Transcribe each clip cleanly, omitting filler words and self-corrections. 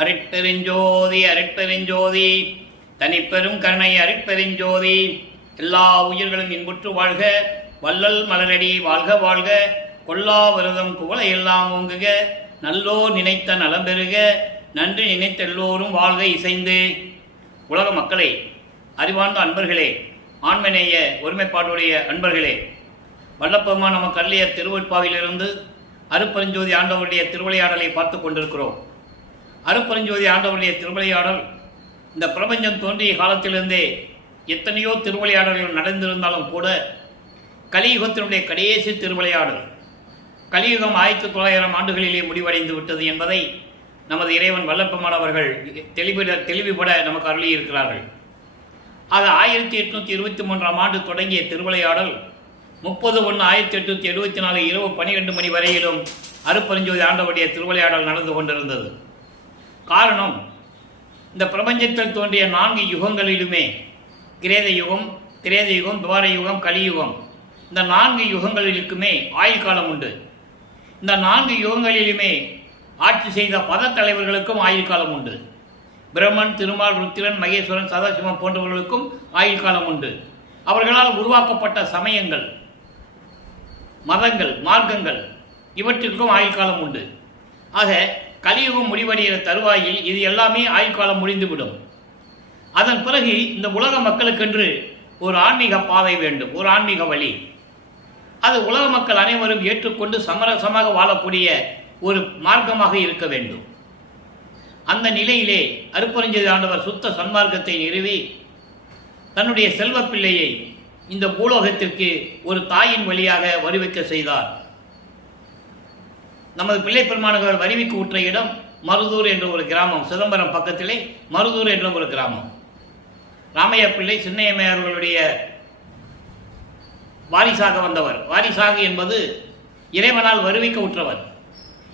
அருட்பெருஞ்சோதி அருட்பெருஞ்சோதி தனிப்பெரும் கருணை அருட்பெருஞ்சோதி. எல்லா உயிர்களும் இன்புற்று வாழ்க, வள்ளல் மலரடி வாழ்க வாழ்க, கொல்லா விரதம் குவளை எல்லாம் ஓங்குக, நல்லோர் நினைத்த நலம் பெறுக, நன்றி நினைத்த எல்லோரும் வாழ்க இசைந்து. உலக மக்களே, அறிவார்ந்த அன்பர்களே, ஆண்மநேய ஒருமைப்பாட்டுடைய அன்பர்களே, வல்லப்பெருமான் நமக்கு அருளிய திருவெட்பாவிலிருந்து அருட்பெருஞ்சோதி ஆண்டவருடைய திருவிளையாடலை பார்த்து கொண்டிருக்கிறோம். அருட்பெருஞ்சோதி ஆண்டவருடைய திருவிளையாடல் இந்த பிரபஞ்சம் தோன்றிய காலத்திலிருந்தே எத்தனையோ திருவிளையாடல்கள் நடந்திருந்தாலும் கூட கலியுகத்தினுடைய கடைசி திருவிளையாடல். கலியுகம் 1900 ஆண்டுகளிலே முடிவடைந்து விட்டது என்பதை நமது இறைவன் வல்லப்பெருமான் அவர்கள் தெளிவுபட நமக்கு அருளியிருக்கிறார்கள். அது 1823 ஆண்டு தொடங்கிய திருவிளையாடல் 30/1/1874 இரவு 12 மணி வரையிலும் அருட்பெருஞ்சோதி ஆண்டவருடைய திருவிளையாடல் நடந்து கொண்டிருந்தது. காரணம், இந்த பிரபஞ்சத்தில் தோன்றிய 4 யுகங்களிலுமே கிரேத யுகம், திரேத யுகம், துவார யுகம், கலியுகம், இந்த 4 யுகங்களிலுக்குமே ஆயுள் காலம் உண்டு. இந்த 4 யுகங்களிலுமே ஆட்சி செய்த பதத்தலைவர்களுக்கும் ஆயுள் காலம் உண்டு. பிரம்மன், திருமால், ருத்திரன், மகேஸ்வரன், சதாசிவம் போன்றவர்களுக்கும் ஆயுள் காலம் உண்டு. அவர்களால் உருவாக்கப்பட்ட சமயங்கள், மதங்கள், மார்க்கங்கள் இவற்றிற்கும் ஆயுள் காலம் உண்டு. ஆக கலியுகம் முடிவடைகிற தருவாயில் இது எல்லாமே ஆயுள் காலம் முடிந்துவிடும். அதன் பிறகு இந்த உலக மக்களுக்கென்று ஒரு ஆன்மீக பாதை வேண்டும், ஒரு ஆன்மீக வழி. அது உலக மக்கள் அனைவரும் ஏற்றுக்கொண்டு சமரசமாக வாழக்கூடிய ஒரு மார்க்கமாக இருக்க வேண்டும். அந்த நிலையிலே அருட்பெருஞ்சோதி ஆண்டவர் சுத்த சன்மார்க்கத்தை நிறுவி தன்னுடைய செல்வ பிள்ளையை இந்த பூலோகத்திற்கு ஒரு தாயின் வழியாக வருவிக்க செய்தார். நமது பிள்ளை பெருமானவர் வருவிக்கு உற்ற இடம் மருதூர் என்ற ஒரு கிராமம், சிதம்பரம் பக்கத்திலே மருதூர் என்ற ஒரு கிராமம். ராமையா பிள்ளை சின்னையம்மையார்களுடைய வாரிசாக வந்தவர். வாரிசாக என்பது இறைவனால் வருவிக்க உற்றவர்.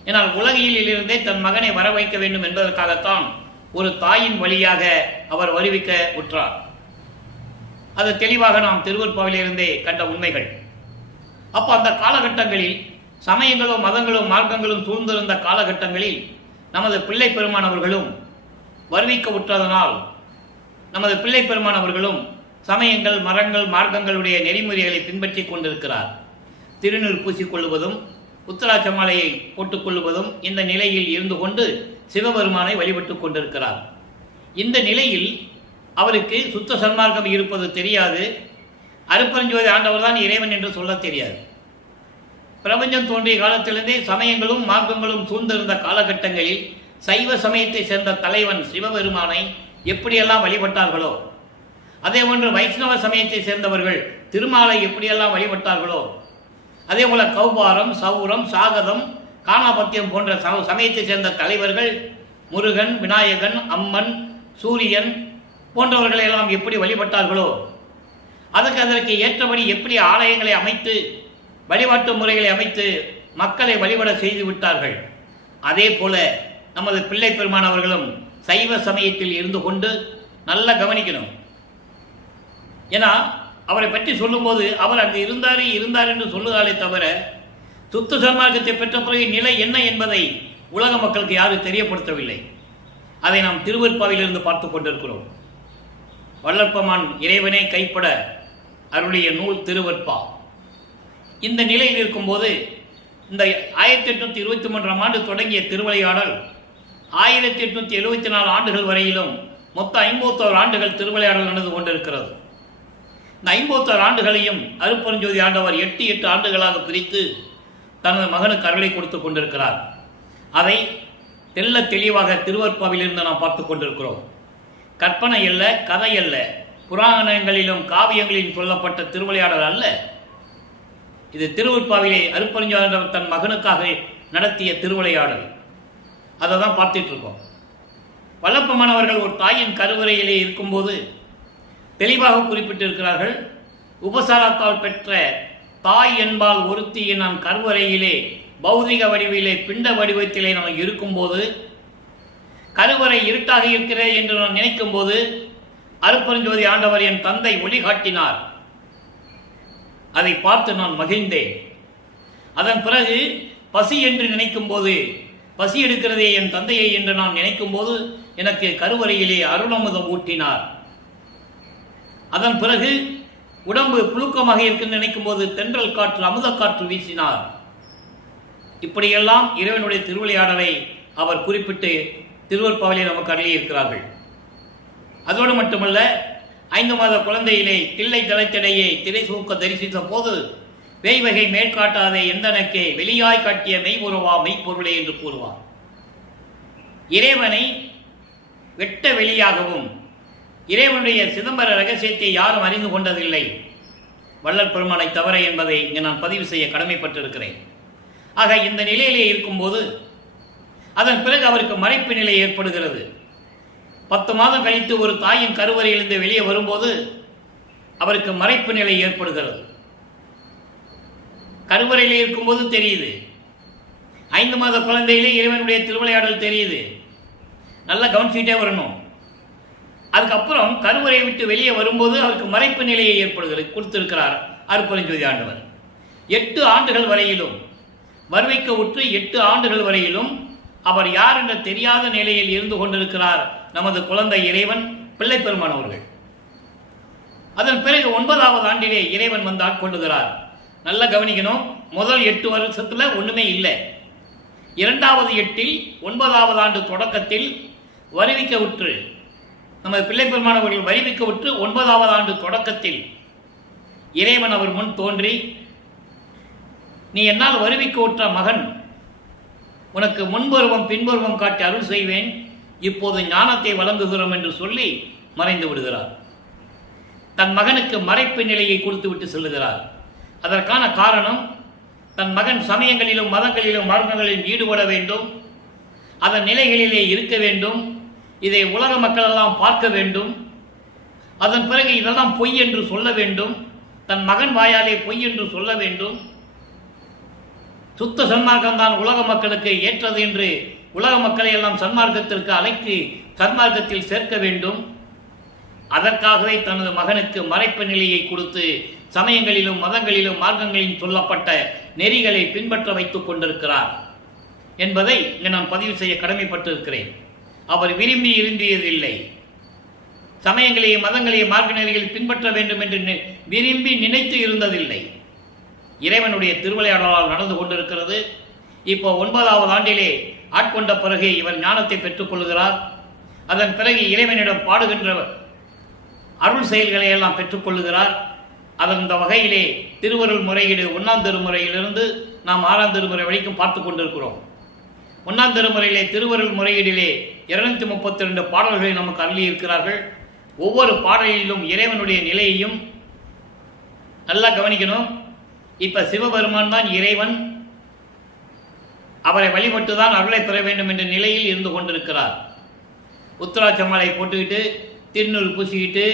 ஏனால் உலகிலிருந்தே தன் மகனை வர வைக்க வேண்டும் என்பதற்காகத்தான் ஒரு தாயின் வழியாக அவர் வருவிக்க உற்றார். அது தெளிவாக நாம் திருவெட்பாவிலிருந்தே கண்ட உண்மைகள். அப்போ அந்த காலகட்டங்களில் சமயங்களும் மதங்களும் மார்க்கங்களும் சூழ்ந்திருந்த காலகட்டங்களில் நமது பிள்ளை பெருமானவர்களும் வருவிக்க உற்றதனால் நமது பிள்ளை பெருமானவர்களும் சமயங்கள், மரங்கள், மார்க்கங்களுடைய நெறிமுறைகளை பின்பற்றி கொண்டிருக்கிறார். திருநீர் பூசிக்கொள்வதும் உத்தராட்ச மாலையை போட்டுக்கொள்வதும் இந்த நிலையில் இருந்து கொண்டு சிவபெருமானை வழிபட்டு கொண்டிருக்கிறார். இந்த நிலையில் அவருக்கு சுத்த சன்மார்க்கம் இருப்பது தெரியாது. அருட்பெருஞ்சோதி ஆண்டவர் தான் இறைவன் என்று சொல்ல தெரியாது. பிரபஞ்சம் தோன்றிய காலத்திலிருந்தே சமயங்களும் மார்க்கங்களும் சூழ்ந்திருந்த காலகட்டங்களில் சைவ சமயத்தை சேர்ந்த தலைவன் சிவபெருமானை எப்படியெல்லாம் வழிபட்டார்களோ, அதே போன்று வைஷ்ணவ சமயத்தை சேர்ந்தவர்கள் திருமாலை எப்படியெல்லாம் வழிபட்டார்களோ, அதே போல கௌபாரம், சௌரம், சாகதம், காணாபத்தியம் போன்ற சமயத்தை சேர்ந்த தலைவர்கள் முருகன், விநாயகன், அம்மன், சூரியன் போன்றவர்களை எல்லாம் எப்படி வழிபட்டார்களோ, அதற்கு ஏற்றபடி எப்படி ஆலயங்களை அமைத்து வழிபாட்டு முறைகளை அமைத்து மக்களை வழிபட செய்து விட்டார்கள். அதே போல நமது பிள்ளை பெருமானவர்களும் சைவ சமயத்தில் இருந்து கொண்டு நல்லா கவனிக்கணும். ஏன்னா அவரை பற்றி சொல்லும்போது அவர் அங்கு இருந்தார் என்று சொல்லுதாலே தவிர சுத்த சன்மார்க்கத்தை பெற்ற பிறகு நிலை என்ன என்பதை உலக மக்களுக்கு யாரும் தெரியப்படுத்தவில்லை. அதை நாம் திருவெட்பாவிலிருந்து பார்த்து கொண்டிருக்கிறோம். வல்லப்பெருமான் இறைவனை கைப்பட அருளிய நூல் திருவெட்பா. இந்த நிலையில் இருக்கும்போது இந்த 1823 ஆண்டு தொடங்கிய திருவிளையாடல் 1874 ஆண்டுகள் வரையிலும் மொத்தம் 51 ஆண்டுகள் திருவிளையாடல் நடந்து கொண்டிருக்கிறது. இந்த 51 ஆண்டுகளையும் அருட்பெருஞ்சோதி ஆண்டவர் 8 ஆண்டுகளாக பிரித்து தனது மகனுக்கு அருளை கொடுத்து கொண்டிருக்கிறார். அதை தெல்ல தெளிவாக திருவெட்பாவிலிருந்து நாம் பார்த்து கொண்டிருக்கிறோம். கற்பனை அல்ல, கதை அல்ல, புராணங்களிலும் காவியங்களிலும் சொல்லப்பட்ட திருவிளையாடல் அல்ல. இது திருவெட்பாவிலே அருட்பெருஞ்சோதி ஆண்டவர் தன் மகனுக்காக நடத்திய திருவிளையாடல். அதை தான் பார்த்துட்டு இருக்கோம். வல்லப்பெருமான் அவர்கள் ஒரு தாயின் கருவறையிலே இருக்கும்போது தெளிவாக குறிப்பிட்டிருக்கிறார்கள். உபசாரத்தால் பெற்ற தாய் என்பால் ஒருத்தியை நான் கருவறையிலே பௌதிக வடிவிலே பிண்ட வடிவத்திலே நான் இருக்கும்போது, கருவறை இருட்டாக இருக்கிறது என்று நான் நினைக்கும் போது அருட்பெருஞ்சோதி ஆண்டவர் என் தந்தை ஒளிகாட்டினார். அதை பார்த்து நான் மகிழ்ந்தேன். அதன் பிறகு பசி என்று நினைக்கும் போது பசி எடுக்கிறதே என் தந்தையை என்று நான் நினைக்கும் போது எனக்கு கருவறையிலே அருளமுதம் ஊட்டினார். அதன் பிறகு உடம்பு புழுக்கமாக இருக்குன்னு நினைக்கும் போது தென்றல் காற்று அமுத காற்று வீசினார். இப்படியெல்லாம் இறைவனுடைய திருவிளையாடலை அவர் குறிப்பிட்டு திருவருட்பாவிலே நமக்கு அருளியிருக்கிறார்கள். அதோடு மட்டுமல்ல, 5 மாத குழந்தையிலே தில்லை தளத்திடையே திரை சூக்க தரிசித்த போது வேய்வகை மேற்காட்டாதே எந்தனக்கே வெளியாய் காட்டிய மெய்புறவா மெய்ப்பொருளே என்று கூறுவார். இறைவனை வெட்ட வெளியாகவும் இறைவனுடைய சிதம்பர ரகசியத்தை யாரும் அறிந்து கொண்டதில்லை, வள்ளல் பெருமானை தவிர என்பதை இங்கு நான் பதிவு செய்ய கடமைப்பட்டிருக்கிறேன். ஆக இந்த நிலையிலே இருக்கும்போது அதன் பிறகு அவருக்கு மறைப்பு நிலை ஏற்படுகிறது. 10 மாதம் கழித்து ஒரு தாயின் கருவறையிலிருந்து வெளியே வரும்போது அவருக்கு மறைப்பு நிலை ஏற்படுகிறது. கருவறையில் இருக்கும்போது தெரியுது, 5 மாத குழந்தையிலே இறைவனுடைய திருவிளையாடல் தெரியுது. நல்லா கவனிச்சுட்டே வரணும். அதுக்கப்புறம் கருவறையை விட்டு வெளியே வரும்போது அவருக்கு மறைப்பு நிலையை ஏற்படுகிறது கொடுத்திருக்கிறார் அருட்பெருஞ்சோதி ஆண்டவர். 8 ஆண்டுகள் வரையிலும் வருவிக்க உற்று 8 ஆண்டுகள் வரையிலும் அவர் யார் என்ற தெரியாத நிலையில் இருந்து கொண்டிருக்கிறார் நமது குழந்தை இறைவன் பிள்ளை பெருமான் அவர்கள். அதன் பிறகு 9வது ஆண்டிலே இறைவன் வந்து ஆட்கொண்டுகிறார். நல்லா கவனிக்கணும், முதல் 8 வருஷத்துல ஒண்ணுமே இல்லை. 2வது 8ல் 9வது ஆண்டு தொடக்கத்தில் வருவிக்க உற்று நமது பிள்ளை பெருமான் அவர்கள் வருவிக்க உற்று 9வது ஆண்டு தொடக்கத்தில் இறைவன் அவர் முன் தோன்றி, நீ என்னால் வருவிக்க உற்ற மகன், உனக்கு முன்பருவம் பின்பருவம் காட்டி அருள் செய்வேன், இப்போது ஞானத்தை வழங்குகிறோம் என்று சொல்லி மறைந்து விடுகிறார். தன் மகனுக்கு மறைப்பு நிலையை கொடுத்து விட்டு செல்லுகிறார். அதற்கான காரணம், தன் மகன் சமயங்களிலும் மதங்களிலும் மார்க்கங்களிலும் ஈடுபட வேண்டும், அதன் நிலைகளிலே இருக்க வேண்டும், இதை உலக மக்கள் எல்லாம் பார்க்க வேண்டும், அதன் பிறகு இதெல்லாம் பொய் என்று சொல்ல வேண்டும், தன் மகன் வாயாலே பொய் என்று சொல்ல வேண்டும், சுத்த சன்மார்க்கம்தான் உலக மக்களுக்கு ஏற்றது என்று உலக மக்களை எல்லாம் சன்மார்க்கத்திற்கு அழைத்து சன்மார்க்கத்தில் சேர்க்க வேண்டும். அதற்காகவே தனது மகனுக்கு மறைப்பு நிலையை கொடுத்து சமயங்களிலும் மதங்களிலும் மார்க்கங்களிலும் சொல்லப்பட்ட நெறிகளை பின்பற்ற வைத்துக் கொண்டிருக்கிறார் என்பதை இங்கு நான் பதிவு செய்ய கடமைப்பட்டிருக்கிறேன். அவர் விரும்பி இருந்தியதில்லை. சமயங்களையும் மதங்களையும் மார்க்க நெறிகளை பின்பற்ற வேண்டும் என்று விரும்பி நினைத்து இருந்ததில்லை. இறைவனுடைய திருவிளையாடலால் நடந்து கொண்டிருக்கிறது. இப்போ 9வது ஆண்டிலே ஆட்கொண்ட பிறகு இவர் ஞானத்தை பெற்றுக் கொள்கிறார். அதன் பிறகு இறைவனிடம் பாடுகின்ற அருள் செயல்களை எல்லாம் பெற்றுக்கொள்ளுகிறார். அந்த வகையிலே திருவருள் முறையீடு 1ஆம் திருமுறையிலிருந்து நாம் 6ஆம் திருமுறை வரைக்கும் பார்த்து கொண்டிருக்கிறோம். 1ஆம் திருமுறையிலே திருவருள் முறையீடிலே 232 பாடல்களை நமக்கு அருளி இருக்கிறார்கள். ஒவ்வொரு பாடலிலும் இறைவனுடைய நிலையையும் நல்லா கவனிக்கணும். இப்ப சிவபெருமான் தான் இறைவன், அவரை வழிபட்டுதான் அருளை பெற வேண்டும் என்ற நிலையில் இருந்து கொண்டிருக்கிறார். உத்தராட்ச மாலை போட்டுக்கிட்டு திருநூறு பூசிக்கிட்டு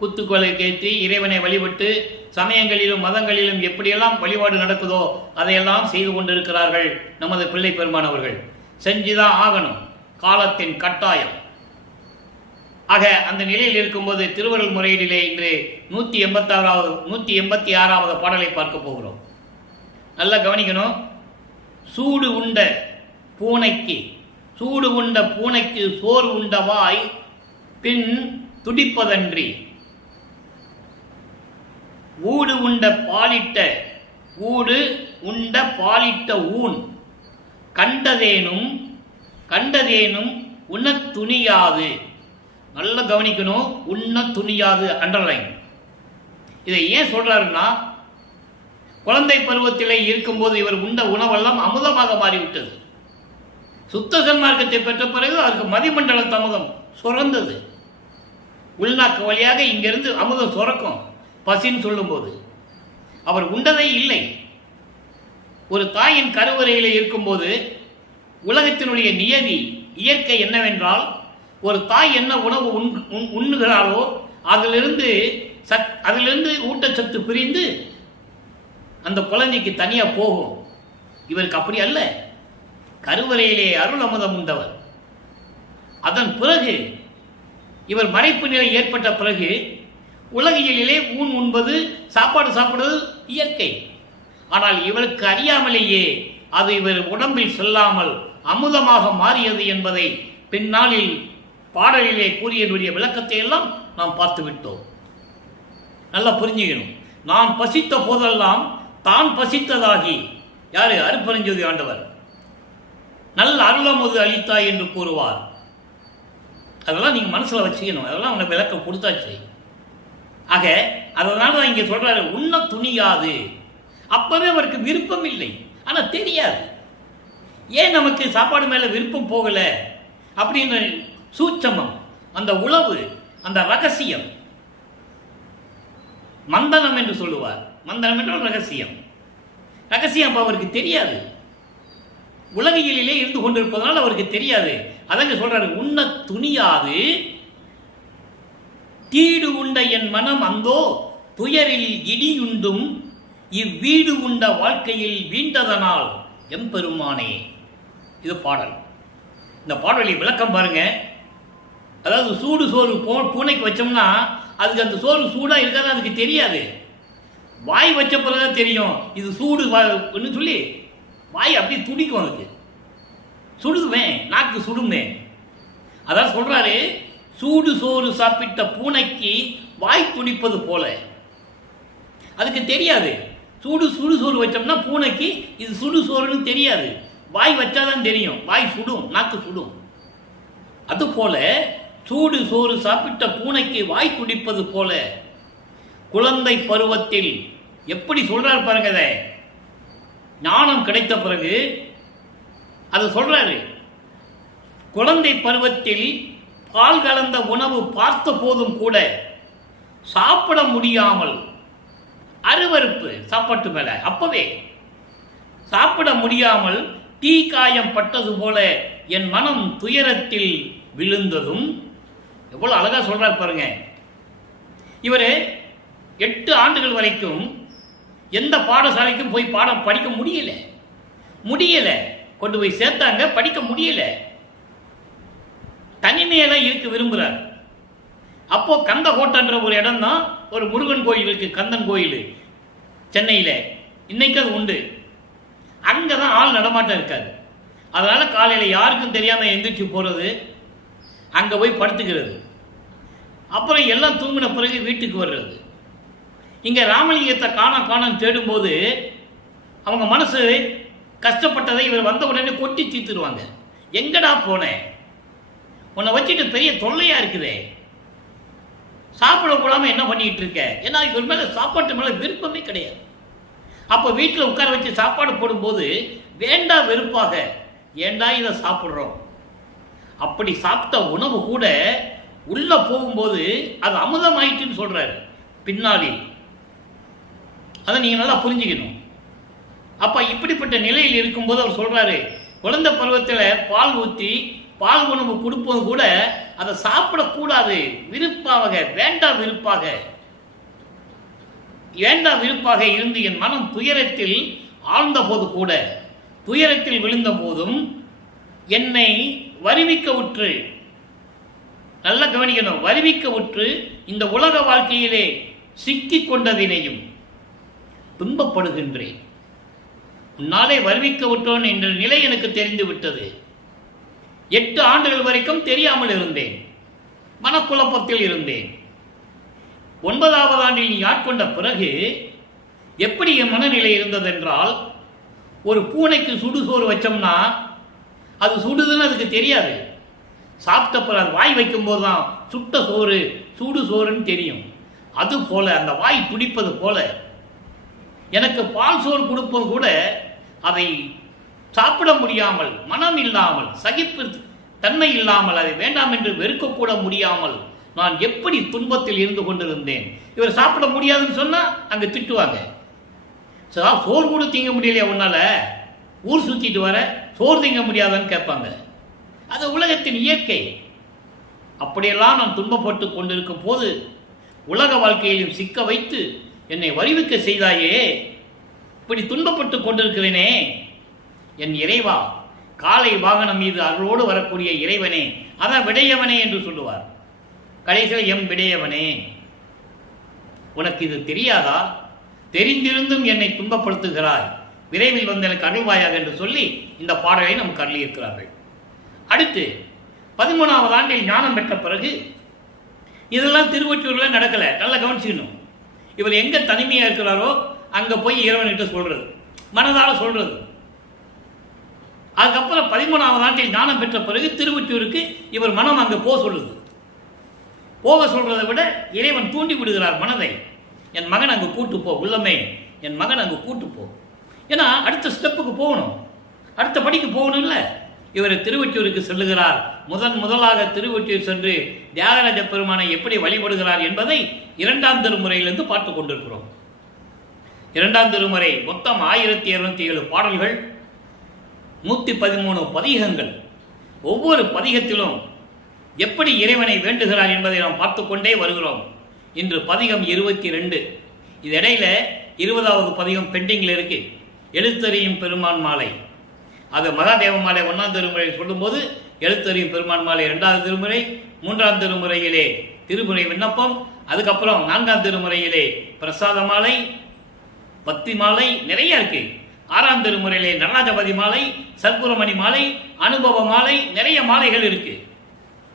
குத்துக்கோலை கேத்தி இறைவனை வழிபட்டு சமயங்களிலும் மதங்களிலும் எப்படியெல்லாம் வழிபாடு நடக்குதோ அதையெல்லாம் செய்து கொண்டிருக்கிறார்கள் நமது பிள்ளை பெருமான் அவர்கள். செஞ்சுதான் ஆகணும், காலத்தின் கட்டாயம். ஆக அந்த நிலையில் இருக்கும்போது திருவருள் முறையீடிலே இன்று 186வது பாடலை பார்க்க போகிறோம். நல்லா கவனிக்கணும். சூடு உண்ட பூனைக்கு சோறு உண்ட வாய் பின் துடிப்பதன்றி, ஊடு உண்ட பாலிட்ட ஊன் கண்டதேனும் உண்ண துணியாது. நல்ல கவனிக்கணும், உண்ண துணியாது, அண்டர்லைன். இதை ஏன் சொல்றாருன்னா, குழந்தை பருவத்திலே இருக்கும்போது இவர் உண்ட உணவெல்லாம் அமுதமாக மாறிவிட்டது. சுத்த சன்மார்க்கத்தை பெற்ற பிறகு அவருக்கு மதிமண்டல அமுதம் சுரந்தது. உள்நாக்கு வழியாக இங்கிருந்து அமுதம் சுரக்கும் பசின்னு சொல்லும்போது. அவர் உண்டதை இல்லை. ஒரு தாயின் கருவறையில் இருக்கும்போது உலகத்தினுடைய நியதி இயற்கை என்னவென்றால், ஒரு தாய் என்ன உணவு உண்ணுகிறாளோ அதிலிருந்து ஊட்டச்சத்து பிரிந்து அந்த குழந்தைக்கு தனியா போகும். இவருக்கு அப்படி அல்ல. கருவறையிலே அருள் அமுதம் உண்டவர். அதன் பிறகு இவர் மறைப்பு நிலை ஏற்பட்ட பிறகு உலகியலிலே ஊன் உண்பது சாப்பாடு சாப்பிடுவது இயற்கை. ஆனால் இவருக்கு அறியாமலேயே அது இவர் உடம்பில் செல்லாமல் அமுதமாக மாறியது என்பதை பின்னாளில் பாடலிலே கூறியனுடைய விளக்கத்தை எல்லாம் நாம் பார்த்து விட்டோம். நல்லா புரிஞ்சுக்கணும். நாம் பசித்த போதெல்லாம் தான் பசித்ததாகி யாரு? அருட்பெருஞ்சோதி ஆண்டவர் நல்ல அருளமுது அளித்தாய் என்று கூறுவார். அதெல்லாம் நீங்க மனசுல வச்சுக்கணும். அதெல்லாம் அவங்க விளக்கம் கொடுத்தாச்சு. ஆக அதனால தான் இங்க சொல்றாரு, உண்ண துணியாது. அப்பவே அவருக்கு விருப்பம் இல்லை, ஆனா தெரியாது. ஏன் நமக்கு சாப்பாடு மேல விருப்பம் போகல அப்படின்ற சூட்சமம், அந்த உளவு, அந்த ரகசியம், மந்தனம் என்று சொல்லுவார். மந்தனம் என்றால் ரகசியம். ரகசியம் அவருக்கு தெரியாது. உலகியலிலே இருந்து கொண்டிருப்பதனால் அவருக்கு தெரியாது. அதங்க சொல்றாரு, உண்ண துணியாது தீடு உண்ட என் மனம் அந்தோ துயரில் இடியுண்டும் இவ்வீடு உண்ட வாழ்க்கையில் வீண்டதனால் எம்பெருமானே. இது பாடல். இந்த பாடலை விளக்கம் பாருங்க. அதாவது சூடு சோறு பூனைக்கு வச்சோம்னா அதுக்கு அந்த சோறு சூடா இருக்காது, அதுக்கு தெரியாது. வாய் வச்ச பிறகுதான் தெரியும் இது சூடு சொல்லி வாய் அப்படி துடிக்கும். அதுக்கு சுடுவேன், நாக்கு சுடுமே. அதான் சொல்றாரு, சூடு சோறு சாப்பிட்ட பூனைக்கு வாய் துடிப்பது போல. அதுக்கு தெரியாது. சுடு சோறு வச்சோம்னா பூனைக்கு இது சுடு சோறுன்னு தெரியாது. வாய் வச்சாதான் தெரியும், வாய் சுடும், நாக்கு சுடும். அது போல சூடு சோறு சாப்பிட்ட பூனைக்கு வாய் துடிப்பது போல குழந்தை பருவத்தில் எப்படி சொல்றாரு பாருங்க. ஞானம் கிடைத்த பிறகு அது சொல்றாரு, குழந்தை பருவத்தில் பால் கலந்த உணவு பார்த்த போதும் கூட சாப்பிட முடியாமல் அருவருப்பு, சாப்பாட்டு மேல அப்பவே சாப்பிட முடியாமல் தீ காயம் பட்டது போல என் மனம் துயரத்தில் விழுந்ததும். எவ்வளவு அழகா சொல்றாரு பாருங்க. இவரு 8 ஆண்டுகள் வரைக்கும் எந்த பாடசாலைக்கும் போய் பாடம் படிக்க முடியல. கொண்டு போய் சேர்த்தாங்க, படிக்க முடியல. தனிமையில இருக்க விரும்புறார். அப்போ கந்தகோட்டன்ற ஒரு இடம் தான், ஒரு முருகன் கோயில் இருக்கு, கந்தன் கோயில் சென்னையில. இன்னைக்கு அது உண்டு. அங்கதான் ஆள் நடமாட்டம் இருக்காது. அதனால காலையில யாருக்கும் தெரியாம எந்திரிச்சு போறது, அங்க போய் படுத்துக்கிறது. அப்புறம் எல்லாம் தூங்கின பிறகு வீட்டுக்கு வர்றது. இங்க ராமலிங்கத்தை காணான்னு தேடும்போது அவங்க மனசு கஷ்டப்பட்டதை இவர் வந்த உடனே கொட்டி தீர்த்துருவாங்க. எங்கடா போனேன், உன்னை வச்சுட்டு பெரிய தொல்லையா இருக்குதே, சாப்பிட கூடாம என்ன பண்ணிட்டு இருக்க. ஏன்னா இவர் மேல சாப்பாட்டு மேல விருப்பமே கிடையாது. அப்ப வீட்டில் உட்கார வச்சு சாப்பாடு போடும்போது வேண்டா வெறுப்பாக, ஏண்டா இதை சாப்பிடுறோம். அப்படி சாப்பிட்ட உணவு கூட உள்ள போகும்போது அது அமுதம் ஆயிட்டுன்னு சொல்றாரு பின்னாடி. அதை நீங்க நல்லா புரிஞ்சுக்கணும். அப்ப இப்படிப்பட்ட நிலையில் இருக்கும்போது அவர் சொல்றாரு, குழந்தை பருவத்தில் பால் ஊற்றி பால் உணவு கொடுப்பது கூட அதை சாப்பிடக்கூடாது, விருப்பாக, வேண்டா விருப்பாக இருந்து என் மனம் துயரத்தில் ஆழ்ந்த போது கூட, துயரத்தில் விழுந்த போதும் என்னை வருவிக்க உற்று, நல்ல கவனிக்கணும், வருவிக்க உற்று இந்த உலக வாழ்க்கையிலே சிக்கிக் கொண்டதினையும் துன்பப்படுகின்றேன். உன்னாலே வருவிக்க விட்டோன் என்ற நிலை எனக்கு தெரிந்து விட்டது. 8 ஆண்டுகள் வரைக்கும் தெரியாமல் இருந்தேன், மனக்குழப்பத்தில் இருந்தேன். 9வது ஆண்டில் நீ ஆட்கொண்ட பிறகு எப்படி என் மனநிலை இருந்ததென்றால், ஒரு பூனைக்கு சுடுசோறு வச்சோம்னா அது சுடுதுன்னு அதுக்கு தெரியாது. சாப்பிட்ட பிறகு வாய் வைக்கும் போதுதான் சுட்ட சோறு சூடு சோறுன்னு தெரியும். அது போல அந்த வாய் துடிப்பது போல எனக்கு பால் சோறு கொடுப்பது கூட அதை சாப்பிட முடியாமல், மனம் இல்லாமல், சகிப்பு தன்மை இல்லாமல், அதை வேண்டாம் என்று வெறுக்கக்கூட முடியாமல் நான் எப்படி துன்பத்தில் இருந்து கொண்டிருந்தேன். இவர் சாப்பிட முடியாதுன்னு சொன்னா அங்க திட்டுவாங்க. சோறு கூட திங்க முடியலையா உன்னால, ஊர் சுத்திட்டு வர சோறு திங்க முடியாதான்னு கேட்பாங்க. அது உலகத்தின் இயற்கை. அப்படியெல்லாம் நான் துன்பப்பட்டு கொண்டிருக்கும் போது உலக வாழ்க்கையிலும் சிக்க வைத்து என்னை வருவிக்க செய்தாயே, இப்படி துன்பப்பட்டு கொண்டிருக்கிறேனே என் இறைவா, காலை வாகனம் மீது அருளோடு வரக்கூடிய இறைவனே, அதான் விடையவனே என்று சொல்லுவார். கடைசியில் எம் விடையவனே, உனக்கு இது தெரியாதா? தெரிந்திருந்தும் என்னை துன்பப்படுத்துகிறாய். விரைவில் வந்து எனக்கு அருள்வாயாக என்று சொல்லி இந்த பாடலை நமக்கு அருளியிருக்கிறார்கள். அடுத்து 13வது ஆண்டில் ஞானம் பெற்ற பிறகு, இதெல்லாம் திருவொற்றியூரில் நடக்கலை, நல்லா கவனிச்சுக்கணும். இவர் எங்கே தனிமையாக இருக்கிறாரோ அங்கே போய் இறைவன்கிட்ட சொல்கிறது, மனதால் சொல்கிறது. அதுக்கப்புறம் 13வது ஆண்டில் ஞானம் பெற்ற பிறகு திருவொற்றியூருக்கு இவர் மனம் அங்கே போக சொல்றதை விட இறைவன் தூண்டி விடுகிறார் மனதை. என் மகன் அங்கே கூட்டு போ, உள்ளமே என் மகன் அங்கே கூட்டு போ. ஏன்னா அடுத்த ஸ்டெப்புக்கு போகணும், அடுத்த படிக்கு போகணும். இல்லை, இவர் திருவொற்றியூருக்கு செல்லுகிறார். முதலாக திருவொற்றியூர் சென்று தியாகராஜ பெருமானை எப்படி வழிபடுகிறார் என்பதை 2ஆம் திருமுறையிலிருந்து பார்த்து கொண்டிருக்கிறோம். 2ஆம் திருமுறை மொத்தம் 1207 பாடல்கள், 113 பதிகங்கள். ஒவ்வொரு பதிகத்திலும் எப்படி இறைவனை வேண்டுகிறார் என்பதை நாம் பார்த்து கொண்டே வருகிறோம். இன்று பதிகம் 22. இது இடையில 20வது பதிகம் பெண்டிங்கில் இருக்கு, எழுத்தறியும் பெருமான் மாலை. அது மகாதேவ மாலை 1ஆம் திருமுறை சொல்லும்போது எழுத்தறியும் பெருமான் மாலை 2வது திருமுறை, 3ஆம் திருமுறையிலே திருமுறை விண்ணப்பம், அதுக்கப்புறம் 4ஆம் திருமுறையிலே பிரசாத மாலை, பக்தி மாலை, நிறைய இருக்கு. 6ஆம் திருமுறையிலே நடராஜபதி மாலை, சத்குருமணி மாலை, அனுபவ மாலை, நிறைய மாலைகள் இருக்கு.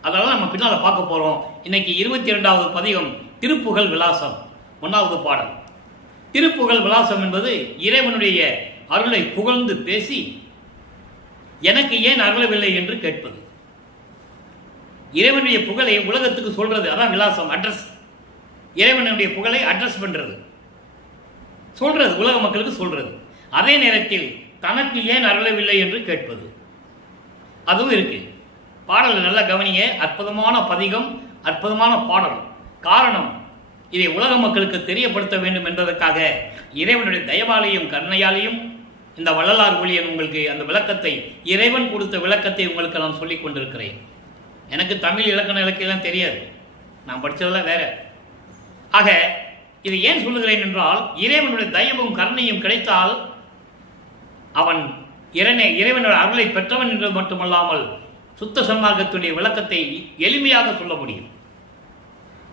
அதெல்லாம் நம்ம பின்னால் பார்க்க போறோம். இன்னைக்கு 22வது பதிகம் திருப்புகழ் விலாசம், 1வது பாடல். திருப்புகழ் விலாசம் என்பது இறைவனுடைய அருளை புகழ்ந்து பேசி எனக்கு ஏன் அருளவில்லை என்று கேட்பது. இறைவனுடைய புகழை உலகத்துக்கு சொல்றது, அதான் விலாசம், அட்ரஸ். இறைவனுடைய புகழை அட்ரஸ் பண்றது, சொல்றது, உலக மக்களுக்கு சொல்றது. அதே நேரத்தில் தனக்கு ஏன் அருளவில்லை என்று கேட்பது, அதுவும் இருக்கு. பாடல் நல்லா கவனிங்க. அற்புதமான பதிகம், அற்புதமான பாடல். காரணம், இதை உலக மக்களுக்கு தெரியப்படுத்த வேண்டும் என்பதற்காக இறைவனுடைய தயவாலையும் கருணையாலையும் இந்த வள்ளலார் ஊழியன் உங்களுக்கு அந்த விளக்கத்தை, இறைவன் கொடுத்த விளக்கத்தை உங்களுக்கு நான் சொல்லிக் கொண்டிருக்கிறேன். எனக்கு தமிழ் இலக்கண இலக்கியம் தெரியாது, நான் படித்ததெல்லாம் வேற. ஆக இதை ஏன் சொல்லுகிறேன் என்றால், இறைவனுடைய தயவும் கருணையும் கிடைத்தால் அவன் இறைவனுடைய அருளை பெற்றவன் என்பது மட்டுமல்லாமல் சுத்த சன்மார்க்கத்துடைய விளக்கத்தை எளிமையாக சொல்ல முடியும்.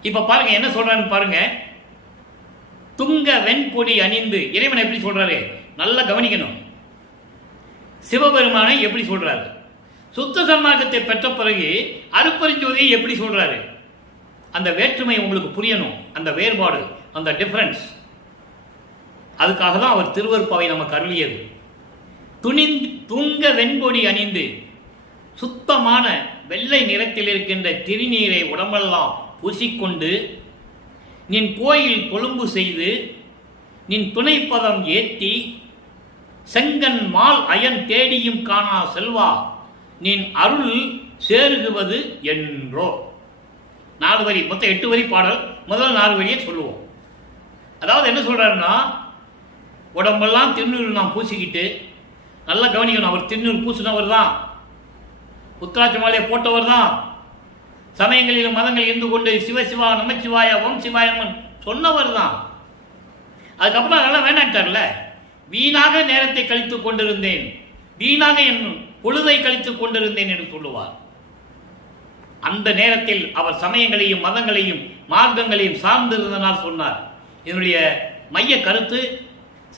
இப்ப பாருங்க என்ன சொல்றான்னு பாருங்க. துங்க வெண்பொடி அணிந்து, இறைவன் எப்படி சொல்றாரு நல்லா கவனிக்கணும். சிவபெருமானை எப்படி சொல்றாரு, சுத்த சன்மார்க்கத்தை பெற்ற பிறகு அருட்பெருஞ்சோதியை எப்படி சொல்றாரு. அந்த வேற்றுமை உங்களுக்கு புரியணும், அந்த வேறுபாடு, அந்த டிஃபரன்ஸ். அதுக்காக தான் அவர் திருவருப்பாவை நமக்கு அருளியது. துங்க வெண்பொடி அணிந்து, சுத்தமான வெள்ளை நிறத்தில் இருக்கின்ற திருநீரை உடம்பெல்லாம் பூசிக்கொண்டு, நின் கோயில் கொழும்பு செய்து, நின் துணைப்பதம் ஏத்தி, செங்கன் மால் அயன் தேடியும் காணா செல்வா, நின் அருள் சேருகுவது என்றோ. 4 வரி, மொத்தம் 8 வரி பாடல். முதல் 4 வரியை சொல்லுவோம். அதாவது என்ன சொல்றாருன்னா, உடம்பெல்லாம் திருநீர் நாம் பூசிக்கிட்டு, நல்லா கவனிக்கணும், அவர் திருநீர் பூசினவர் தான், உத்ராட்ச மாலையை போட்டவர் தான், சமயங்களிலும் மதங்கள் இருந்து கொண்டு சிவசிவா நமச்சிவாய ஓம் சிவாய சொன்னவர் தான். அதுக்கப்புறம் அதெல்லாம் வேண்டாட்டார்ல. வீணாக நேரத்தை கழித்துக் கொண்டிருந்தேன், வீணாக என் பொழுதை கழித்துக் கொண்டிருந்தேன் என்று சொல்லுவார். அந்த நேரத்தில் அவர் சமயங்களையும் மதங்களையும் மார்க்கங்களையும் சார்ந்திருந்தனால் சொன்னார். இதனுடைய மைய கருத்து,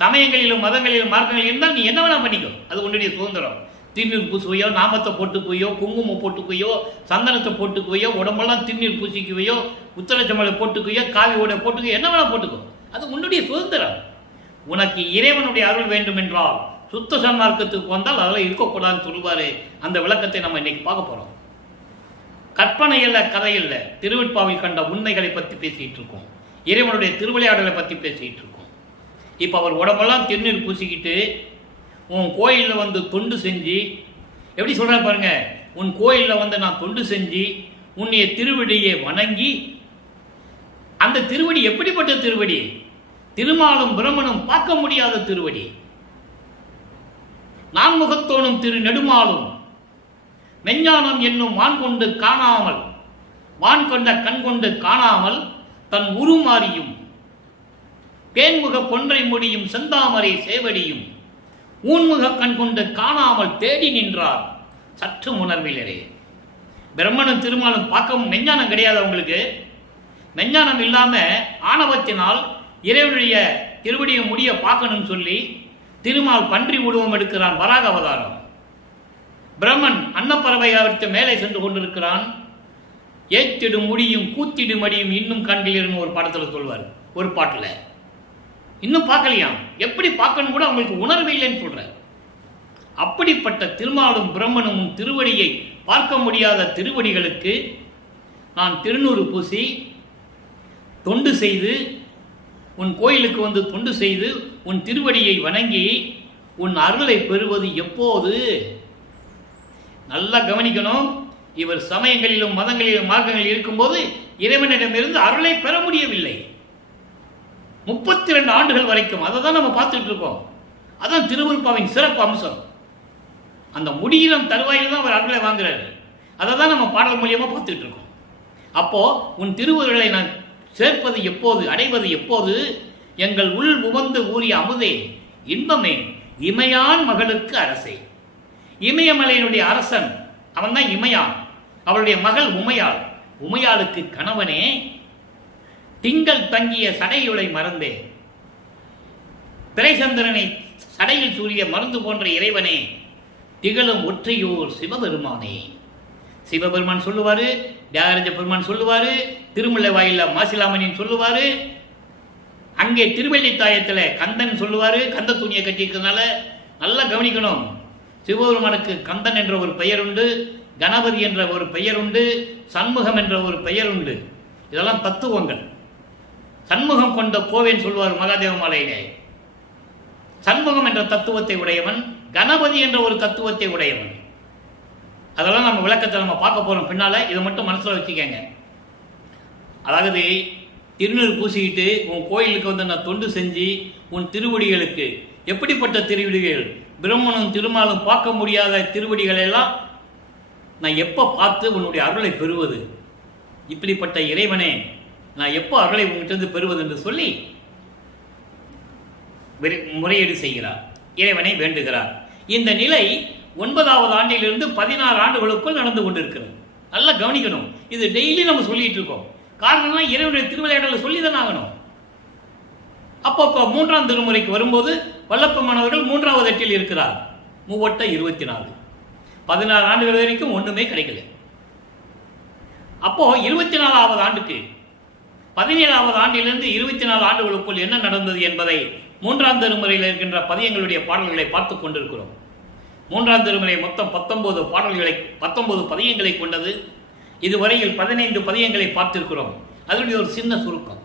சமயங்களிலும் மதங்களிலும் மார்க்கங்களில் இருந்தால் நீ என்ன வேணா பண்ணிக்கோ, அது உன்னுடைய சுதந்திரம். திருநீர் பூசுவையோ, நாமத்தை போட்டுக்குவையோ, குங்குமம் போட்டுக்குவையோ, சந்தனத்தை போட்டுக்குவையோ, உடம்பெல்லாம் திருநீர் பூசிக்குவையோ, உத்தரச்சமலை போட்டுக்குவையோ, காவி உடை போட்டுக்கோ, என்ன வேணா போட்டுக்கோ, அது உன்னுடைய சுதந்திரம். உனக்கு இறைவனுடைய அருள் வேண்டும் என்றால் சுத்த சன்மார்க்கத்துக்கு வந்தால் அதெல்லாம் இருக்கக்கூடாதுன்னு சொல்லுவாரு. அந்த விளக்கத்தை நம்ம இன்னைக்கு பார்க்க போறோம். கற்பனை இல்ல, கதை இல்ல, திருவெட்பாவில் கண்ட உண்மைகளை பற்றி பேசிட்டு இருக்கோம், இறைவனுடைய திருவிளையாடலை பற்றி பேசிட்டு இருக்கோம். இப்போ அவர் உடம்பெல்லாம் திருநீர் பூசிக்கிட்டு உன் கோயிலில் வந்து தொண்டு செஞ்சு, எப்படி சொல்ற பாருங்க, உன் கோயிலில் வந்து நான் தொண்டு செஞ்சு உன்னைய திருவடியை வணங்கி, அந்த திருவடி எப்படிப்பட்ட திருவடி, திருமாலும் பிரமனும் பார்க்க முடியாத திருவடி, நான்முகத்தோனும் திரு நெடுமாலும் மெஞ்ஞானம் என்னும் வான் கொண்டு காணாமல், வான் கொண்ட கண் கொண்டு காணாமல் தன் உருமாறியும், பேன்முக பொன்றை முடியும் செந்தாமரை சேவடியும் ஊன்முக கண் கொண்டு காணாமல் தேடி நின்றார் சற்று உணர்விலரே. பிரம்மனும் திருமாலும் பார்க்கவும் மெஞ்ஞானம் கிடையாது அவங்களுக்கு. மெஞ்ஞானம் இல்லாம ஆணவத்தினால் இறைவனுடைய திருவடியை முடிய பார்க்கணும்னு சொல்லி திருமால் பன்றி உருவம் எடுக்கிறான், வராக அவதாரம். பிரம்மன் அன்னப்பறவை அவர்த்து மேலே சென்று கொண்டிருக்கிறான். ஏத்திடும் முடியும் கூத்திடும் அடியும் இன்னும் கண்களில் ஒரு படத்தில் சொல்வார், ஒரு பாட்டில். இன்னும் பார்க்கலையாம், எப்படி பார்க்கணும் கூட அவங்களுக்கு உணர்வு இல்லைன்னு சொல்றார். அப்படிப்பட்ட திருமாலும் பிரம்மனும் திருவடியை பார்க்க முடியாத திருவடிகளுக்கு நான் திருநூறு பூசி தொண்டு செய்து, உன் கோயிலுக்கு வந்து தொண்டு செய்து உன் திருவடியை வணங்கி உன் அருளை பெறுவது எப்போது? நல்லா கவனிக்கணும். இவர் சமயங்களிலும் மதங்களிலும் மார்க்கங்களில் இருக்கும்போது இறைவனிடமிருந்து அருளை பெற முடியவில்லை. 32 ஆண்டுகள் வரைக்கும் அதை தான் நம்ம பார்த்துட்டு இருக்கோம். அதான் திருவருட்பாவின் சிறப்பு அம்சம். அந்த முடியிடம் தருவாயில் தான் அவர் அருளை வாங்குறாரு. அதை தான் நம்ம பாடல் மூலியமாக பார்த்துட்டு இருக்கோம். அப்போ உன் திருவருளை நான் சேர்ப்பது எப்போது, அடைவது எப்போது? எங்கள் உள் உவந்து ஊறிய அமுதே, இன்பமே, இமையான் மகளுக்கு அரசே. இமயமலையினுடைய அரசன் அவன் தான் இமையான். அவளுடைய மகள் உமையாள். உமையாளுக்கு கணவனே, திங்கள் தங்கிய சடையுளை மறந்தே, திரைசந்திரனை சடையில் சூரிய மருந்து போன்ற இறைவனே, திகழும் ஒற்றையோர் சிவபெருமானே. சிவபெருமான் சொல்லுவாரு, தியாகராஜ பெருமான் சொல்லுவாரு, திருமலை வாயில மாசிலாமணின்னு சொல்லுவாரு, அங்கே திருவெள்ளித்தாயத்தில் கந்தன் சொல்லுவாரு. கந்த துணியை கட்டியிருக்கிறதுனால நல்லா கவனிக்கணும். சிவபெருமானுக்கு கந்தன் என்ற ஒரு பெயர் உண்டு, கணபதி என்ற ஒரு பெயர் உண்டு, சண்முகம் என்ற ஒரு பெயர் உண்டு. இதெல்லாம் தத்துவங்கள். சண்முகம் கொண்ட கோவேன்னு சொல்லுவார் மகாதேவ மாலையிலே. சண்முகம் என்ற தத்துவத்தை உடையவன், கணபதி என்ற ஒரு தத்துவத்தை உடையவன். அதெல்லாம் நம்ம விளக்கத்தை நம்ம பார்க்க போறோம் பின்னால. இதை மட்டும் மனசுல வச்சுக்கங்க. அதாவது திருநூறு பூசிக்கிட்டு உன் கோயிலுக்கு வந்து நான் தொண்டு செஞ்சு உன் திருவடிகளுக்கு, எப்படிப்பட்ட திருவடிகள்? பிரம்மனும் திருமாலும் பார்க்க முடியாத திருவடிகளை எல்லாம் நான் எப்போ பார்த்து உன்னுடைய அருளை பெறுவது? இப்படிப்பட்ட இறைவனே, நான் எப்போ அருளை உங்ககிட்ட பெறுவது என்று சொல்லி முறையீடு செய்கிறார், இறைவனை வேண்டுகிறார். இந்த நிலை 9வது ஆண்டிலிருந்து 16 ஆண்டுகளுக்குள் நடந்து கொண்டிருக்கிறது. நல்லா கவனிக்கணும். இது டெய்லி நம்ம சொல்லிட்டு இருக்கோம். காரணம்னா இறைவனுடைய திருவிளையாடலை சொல்லி தான் ஆகணும். அப்போ 3ஆம் திருமுறைக்கு வரும்போது வல்லப்பமானவர்கள் 3வது எட்டில் இருக்கிறார். 3 24 16 ஆண்டுகள் வரைக்கும் ஒண்ணுமே கிடைக்கல. அப்போ 24வது ஆண்டுக்கு 17வது ஆண்டிலிருந்து 24 ஆண்டுகளுக்குள் என்ன நடந்தது என்பதை 3ஆம் திருமுறையில் இருக்கின்ற பதியங்களுடைய பாடல்களை பார்த்து கொண்டிருக்கிறோம். 3ஆம் திருமுறை மொத்தம் 19 பாடல்களை 19 பதியங்களை கொண்டது. இதுவரையில் 15 பதியங்களை பார்த்திருக்கிறோம். அதனுடைய ஒரு சின்ன சுருக்கம்.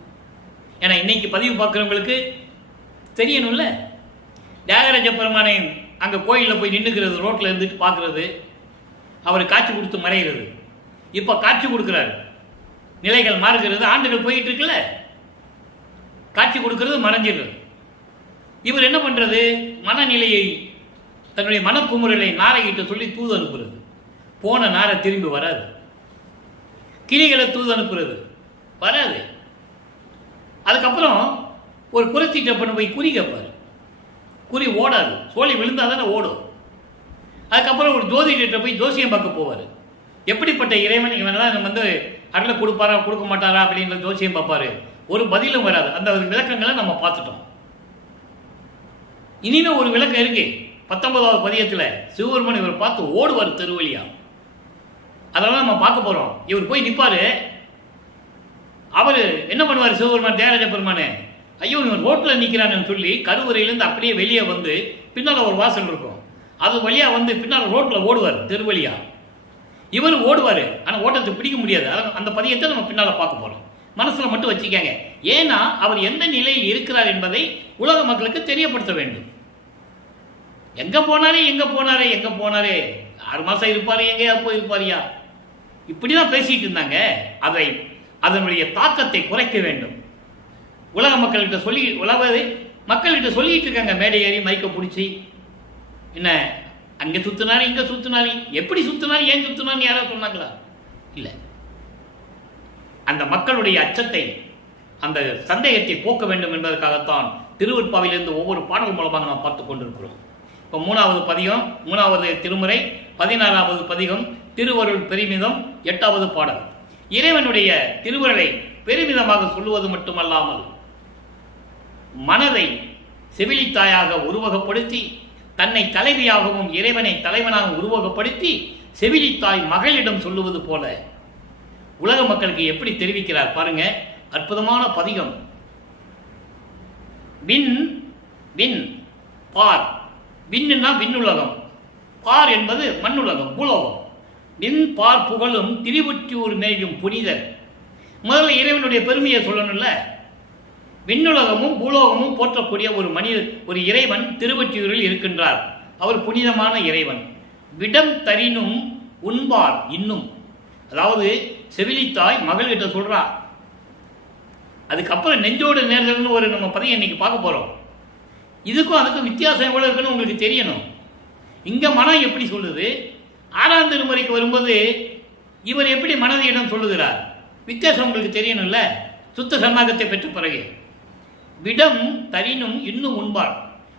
ஏன்னா இன்னைக்கு பதிவு பார்க்குறவங்களுக்கு தெரியணும்ல. தியாகராஜ பெருமானை அங்கே கோயிலில் போய் நின்றுக்கிறது, ரோட்டில் இருந்துட்டு பார்க்குறது, அவர் காட்சி கொடுத்து மறைகிறது. இப்போ காட்சி கொடுக்குறாரு, நிலைகள் மாறுகிறது, ஆண்டுகள் போயிட்டு இருக்குல்ல, காட்சி கொடுக்கறது மறைஞ்சிடுறது. இவர் என்ன பண்ணுறது? மனநிலையை, தன்னுடைய மனக்குமுறலை நாரைகிட்ட சொல்லி தூது அனுப்புறது. போன நாரை திரும்பி வராது. கிளிகளை தூது அனுப்புறது வராது. அதுக்கப்புறம் ஒரு குறைச்சிட்ட பண்ண போய் குறி கேட்பாரு. குறி ஓடாது, சோழி விழுந்தாதானே ஓடும். அதுக்கப்புறம் ஒரு ஜோதிடர்கிட்ட போய் ஜோசியம் பார்க்க போவார். எப்படிப்பட்ட இறைவன் இவனெல்லாம் நம்ம வந்து அருளை கொடுப்பாரா கொடுக்க மாட்டாரா அப்படின்ற ஜோசியம் பார்ப்பாரு. ஒரு பதிலும் வராது. அந்த விளக்கங்களை நம்ம பார்த்துட்டோம். இனிமே ஒரு விளக்கம் இருக்கு 19வது பதியத்தில். சிவபெருமான் இவர் பார்த்து ஓடுவார் தெருவழியா. அதெல்லாம் நம்ம பார்க்க போறோம். இவர் போய் நிற்பாரு. அவர் என்ன பண்ணுவார்? சிவபெருமான் தியாகராஜ பெருமானே, ஐயோ இவன் ரோட்டில் நிற்கிறான்னு சொல்லி கருவறையிலேருந்து அப்படியே வெளியே வந்து பின்னால் ஒரு வாசல் இருக்கும், அது வழியா வந்து பின்னால் ரோட்டில் ஓடுவார் தெருவழியா. இவர் ஓடுவார், ஆனால் ஓட்டத்தை பிடிக்க முடியாது. அந்த பதியத்தை நம்ம பின்னால் பார்க்க போறோம். மனசுல மட்டும் வச்சுக்கங்க. ஏன்னா அவர் எந்த நிலையில் இருக்கிறார் என்பதை உலக மக்களுக்கு தெரியப்படுத்த வேண்டும். எங்க போனாரே 6 மாசம் இருப்பாரு, எங்கேயா போயிருப்பாரியா, இப்படிதான் பேசிட்டு இருந்தாங்க. அதனுடைய தாக்கத்தை குறைக்க வேண்டும். உலக மக்கள்கிட்ட சொல்லி மக்கள்கிட்ட சொல்லிட்டு இருக்காங்க. மேடை ஏறி மைக்க பிடிச்சி, என்ன அங்க சுத்தினாரு, இங்க சுத்தினாரு, எப்படி சுத்தினாரு, ஏன் சுத்தினாரு யாராவது சொன்னாங்களா? இல்ல. அந்த மக்களுடைய அச்சத்தை, அந்த சந்தேகத்தை போக்க வேண்டும் என்பதற்காகத்தான் திருவருட்பாவிலிருந்து ஒவ்வொரு பாடல் மூலமாக நாம் பார்த்து கொண்டிருக்கிறோம். இப்போ 3வது பதிகம், 3வது திருமுறை, 16வது பதிகம் திருவருள் பெருமிதம், 8வது பாடல். இறைவனுடைய திருவருளை பெருமிதமாக சொல்லுவது மட்டுமல்லாமல் மனதை செவிலித்தாயாக உருவகப்படுத்தி, தன்னை தலைவியாகவும் இறைவனை தலைவனாக உருவகப்படுத்தி செவிலித்தாய் மகளிடம் சொல்லுவது போல உலக மக்களுக்கு எப்படி தெரிவிக்கிறார் பாருங்க. அற்புதமான பதிகம். விண் விண் பார். விண்ணுன்னா விண்ணுலகம், பார் என்பது மண்ணுலகம், பூலோகம். விண் பார் புகழும் திருவொற்றியூர் மேயும் புனிதர். முதல்ல இறைவனுடைய பெருமையை சொல்லணும்ல. விண்ணுலகமும் பூலோகமும் போற்றக்கூடிய ஒரு இறைவன் திருவொற்றியூரில் இருக்கின்றார். அவர் புனிதமான இறைவன். விடம் தரினும் உண்பார் இன்னும். அதாவது செவிலித்தாய் மகள்கிட்ட சொல்றா. அதுக்கப்புறம் நெஞ்சோடு நேர்தல்னு ஒரு நம்ம பதியம் இன்னைக்கு பார்க்க போறோம். இதுக்கும் அதுக்கும் வித்தியாசம் எவ்வளவு இருக்குன்னு உங்களுக்கு தெரியணும். இங்க மனம் எப்படி சொல்லுது, 6ஆம் திருமுறைக்கு வரும்போது இவர் எப்படி மனதிடம் சொல்லுகிறார், வித்தியாசம் உங்களுக்கு தெரியணும்ல. சுத்த சன்னாகத்தை பெற்ற பிறகு விடம் தரினும் இன்னும் உண்பார்.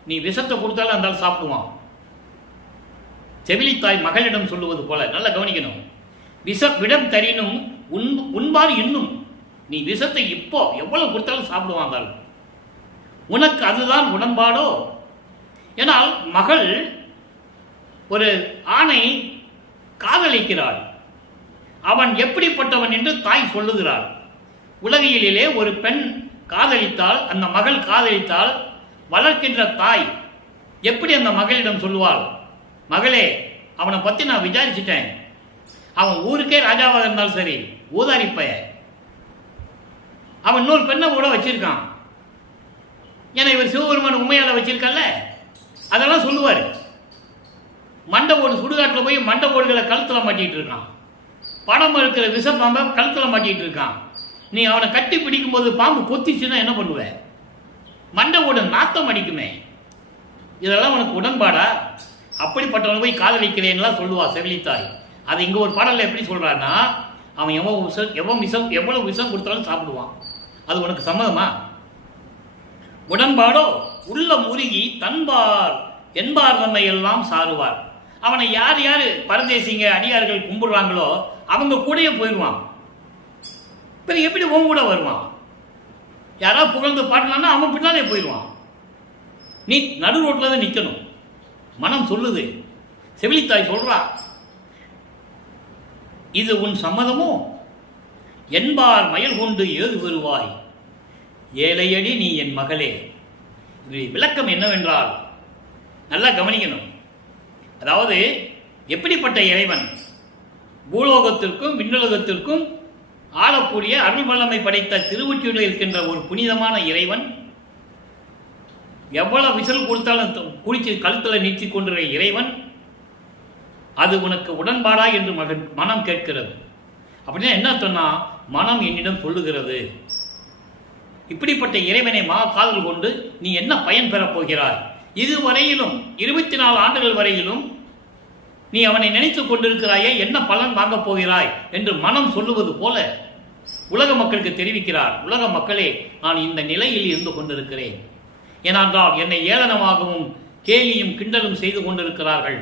நீ விஷத்தை கொடுத்தாலும் அந்த சாப்பிடுவான். செவிலித்தாய் மகளிடம் சொல்லுவது போல நல்லா கவனிக்கணும். விடம் தரினும் உண்பார் இன்னும். நீ விஷத்தை இப்போ எவ்வளவு கொடுத்தாலும் சாப்பிடுவாங்க. உனக்கு அதுதான் உடன்பாடோ? ஏனால் மகள் ஒரு ஆணை காதலிக்கிறாள். அவன் எப்படிப்பட்டவன் என்று தாய் சொல்லுகிறாள். உலகியலிலே ஒரு பெண் காதலித்தால், அந்த மகள் காதலித்தால், வளர்க்கின்ற தாய் எப்படி அந்த மகளிடம் சொல்லுவாள், மகளே அவனை பத்தி நான் விசாரிச்சுட்டேன், அவன் ஊருக்கே ராஜாவாக இருந்தாலும் சரி, ஊதாரிப்பைய, அவன் இன்னொரு பெண்ணை கூட வச்சிருக்கான், ஏன்னா இவர் சிவபெருமான உண்மையால வச்சிருக்கல, அதெல்லாம் சொல்லுவார். மண்டை ஓடு சுடுகாட்டில் போய் மண்டை ஓடுகளை கழுத்தில் மாட்டிட்டு இருக்கான். படம் இருக்கிற விஷ பாம்பை கழுத்தில் மாட்டிட்டு இருக்கான். நீ அவனை கட்டி பிடிக்கும் போது பாம்பு கொத்திச்சுன்னா என்ன பண்ணுவ? மண்டை ஓடு நாத்தம் அடிக்குமே. இதெல்லாம் உனக்கு உடன்பாடா? அப்படிப்பட்டவனை போய் காதலிக்கிறேன்லாம் சொல்லுவா செவிலித்தாய். அதை இங்க ஒரு பாடல்ல எப்படி சொல்றான்னா, அவன் எவ்வளவு விஷம் கொடுத்தாலும் சாப்பிடுவான். அது உனக்கு சம்மதமா? உடன்பாடோ? உள்ள முருகி தன்பார் என்பார் தம்மை எல்லாம் சாருவார். அவனை யார் யார் பரதேசிங்க அடியார்கள் கும்பிடுறாங்களோ அவங்க கூடயே போயிடுவான். பிறகு எப்படி உன் கூட வருவான்? யாராவது புகழ்ந்து பாடலான்னா அவன் பின்னாலே போயிடுவான். நீ நடு ரோட்ல தான் நிற்கணும். மனம் சொல்லுது, செவிலித்தாய் சொல்றா, இது உன் சம்மதமோ? என்பார் மயல் கொண்டு ஏது வருவாய், ஏழையடி நீ என் மகளே. விளக்கம் என்னவென்றால் நல்லா கவனிக்கணும். அதாவது எப்படிப்பட்ட இறைவன்? பூலோகத்திற்கும் விண்ணுலகத்திற்கும் ஆளக்கூடிய அருள் வல்லமை படைத்த திருவொற்றியூரில் இருக்கின்ற ஒரு புனிதமான இறைவன், எவ்வளவு விசல் கொடுத்தாலும் குளிச்சு கழுத்தில் நிறுத்தி கொண்டிருக்கிற இறைவன், அது உனக்கு உடன்பாடா என்று மனம் கேட்கிறது. அப்படின்னா என்ன சொன்னா, மனம் என்னிடம் சொல்லுகிறது, இப்படிப்பட்ட இறைவனை காதல் கொண்டு நீ என்ன பயன் பெறப் போகிறாய்? இதுவரையிலும் 24 ஆண்டுகள் வரையிலும் நீ அவனை நினைத்துக் கொண்டிருக்கிறாயே, என்ன பலன் வாங்கப் போகிறாய் என்று மனம் சொல்லுவது போல உலக மக்களுக்கு தெரிவிக்கிறார். உலக மக்களே, நான் இந்த நிலையில் இருந்து கொண்டிருக்கிறேன். ஏனென்றால் என்னை ஏளனமாகவும் கேலியும் கிண்டலும் செய்து கொண்டிருக்கிறார்கள்.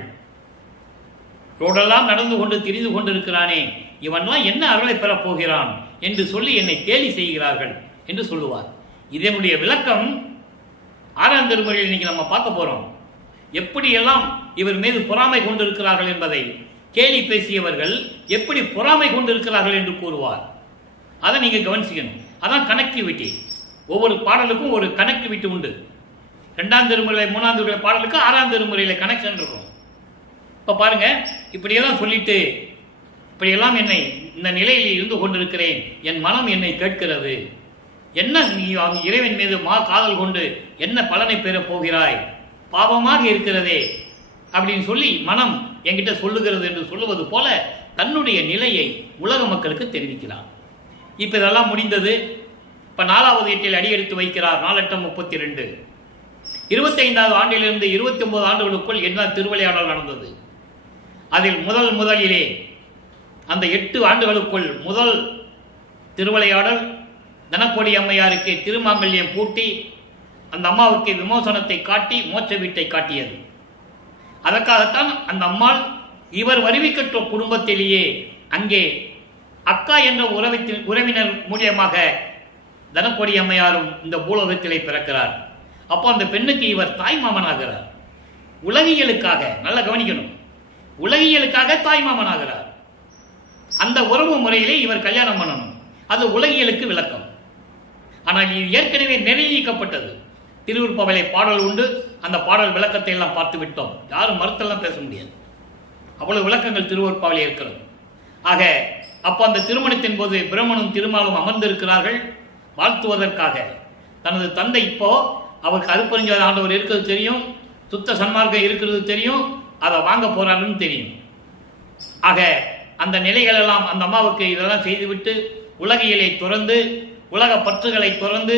ரோடெல்லாம் நடந்து கொண்டு திரிந்து கொண்டிருக்கிறானே, இவன்லாம் என்ன அருளை பெறப் போகிறான் என்று சொல்லி என்னை கேலி செய்கிறார்கள் என்று சொல்லுவார். இதனுடைய விளக்கம் 6ஆம் திருமுறையில் இன்னைக்கு நம்ம பார்க்க போறோம். எப்படியெல்லாம் இவர் மீது பொறாமை கொண்டிருக்கிறார்கள் என்பதை கேலி பேசியவர்கள் எப்படி பொறாமை கொண்டிருக்கிறார்கள் என்று கூறுவார். அதை நீங்க கவனிச்சுக்கணும். அதான் கனெக்டிவிட்டி. ஒவ்வொரு பாடலுக்கும் ஒரு கனெக்டிவிட்டி உண்டு. 2ஆம் திருமுறை 3ஆம் திருமுறை பாடலுக்கு 6ஆம் திருமுறையில கனெக்ஷன் இருக்கும். இப்ப பாருங்க, இப்படியெல்லாம் சொல்லிட்டு, இப்படியெல்லாம் என்னை இந்த நிலையில் இருந்து கொண்டிருக்கிறேன், என் மனம் என்னை கேட்கிறது, என்ன நீ இறைவன் மீது காதல் கொண்டு என்ன பலனை பெறப் போகிறாய், பாவமாக இருக்கிறதே அப்படின்னு சொல்லி மனம் என்கிட்ட சொல்லுகிறது என்று சொல்லுவது போல தன்னுடைய நிலையை உலக மக்களுக்கு தெரிவிக்கிறார். இப்ப இதெல்லாம் முடிந்தது. இப்ப 4வது எட்டில் அடியெடுத்து வைக்கிறார். 4/8/32. 25வது ஆண்டிலிருந்து 29 ஆண்டுகளுக்குள் என்ன திருவிளையாடல் நடந்தது? அதில் முதலிலே அந்த 8 ஆண்டுகளுக்குள் முதல் திருவிளையாடல் தனக்கொடி அம்மையாருக்கு திருமாங்கல்யம் பூட்டி அந்த அம்மாவுக்கு விமோசனத்தை காட்டி மோட்ச வீட்டை காட்டியது. அதற்காகத்தான் அந்த அம்மாள் இவர் வருவிக்கற்ற குடும்பத்திலேயே அங்கே அக்கா என்ற உறவினர் மூலியமாக தனக்கொடி அம்மையாரும் இந்த பூலோகத்திலே பிறக்கிறார். அப்போ அந்த பெண்ணுக்கு இவர் தாய் மாமனாகிறார். உலகியலுக்காக, நல்லா கவனிக்கணும், உலகியலுக்காக தாய் மாமனாகிறார். அந்த உறவு முறையிலே இவர் கல்யாணம் பண்ணணும். அது உலகியலுக்கு விளக்கம். ஆனால் இது ஏற்கனவே நிர்ணயிக்கப்பட்டது. திருவிருப்பாவிலே பாடல் உண்டு. அந்த பாடல் விளக்கத்தை எல்லாம் பார்த்து விட்டோம். யாரும் மறுத்தெல்லாம் பேச முடியாது. அவ்வளவு விளக்கங்கள் திருவிருப்பாவிலே இருக்கிறது. ஆக அப்போ அந்த திருமணத்தின் போது பிரம்மனும் திருமாலும் அமர்ந்திருக்கிறார்கள் வாழ்த்துவதற்காக. தனது தந்தை இப்போ அவருக்கு அருப்பறிஞ்சோதி ஆண்டவர் இருக்கிறது தெரியும், சுத்த சன்மார்க்கம் இருக்கிறது தெரியும், அதை வாங்க போறாருன்னு தெரியும். ஆக அந்த நிலைகள் எல்லாம் அந்த அம்மாவுக்கு இதெல்லாம் செய்துவிட்டு உலகியலை துறந்து, உலக பற்றுகளை துறந்து,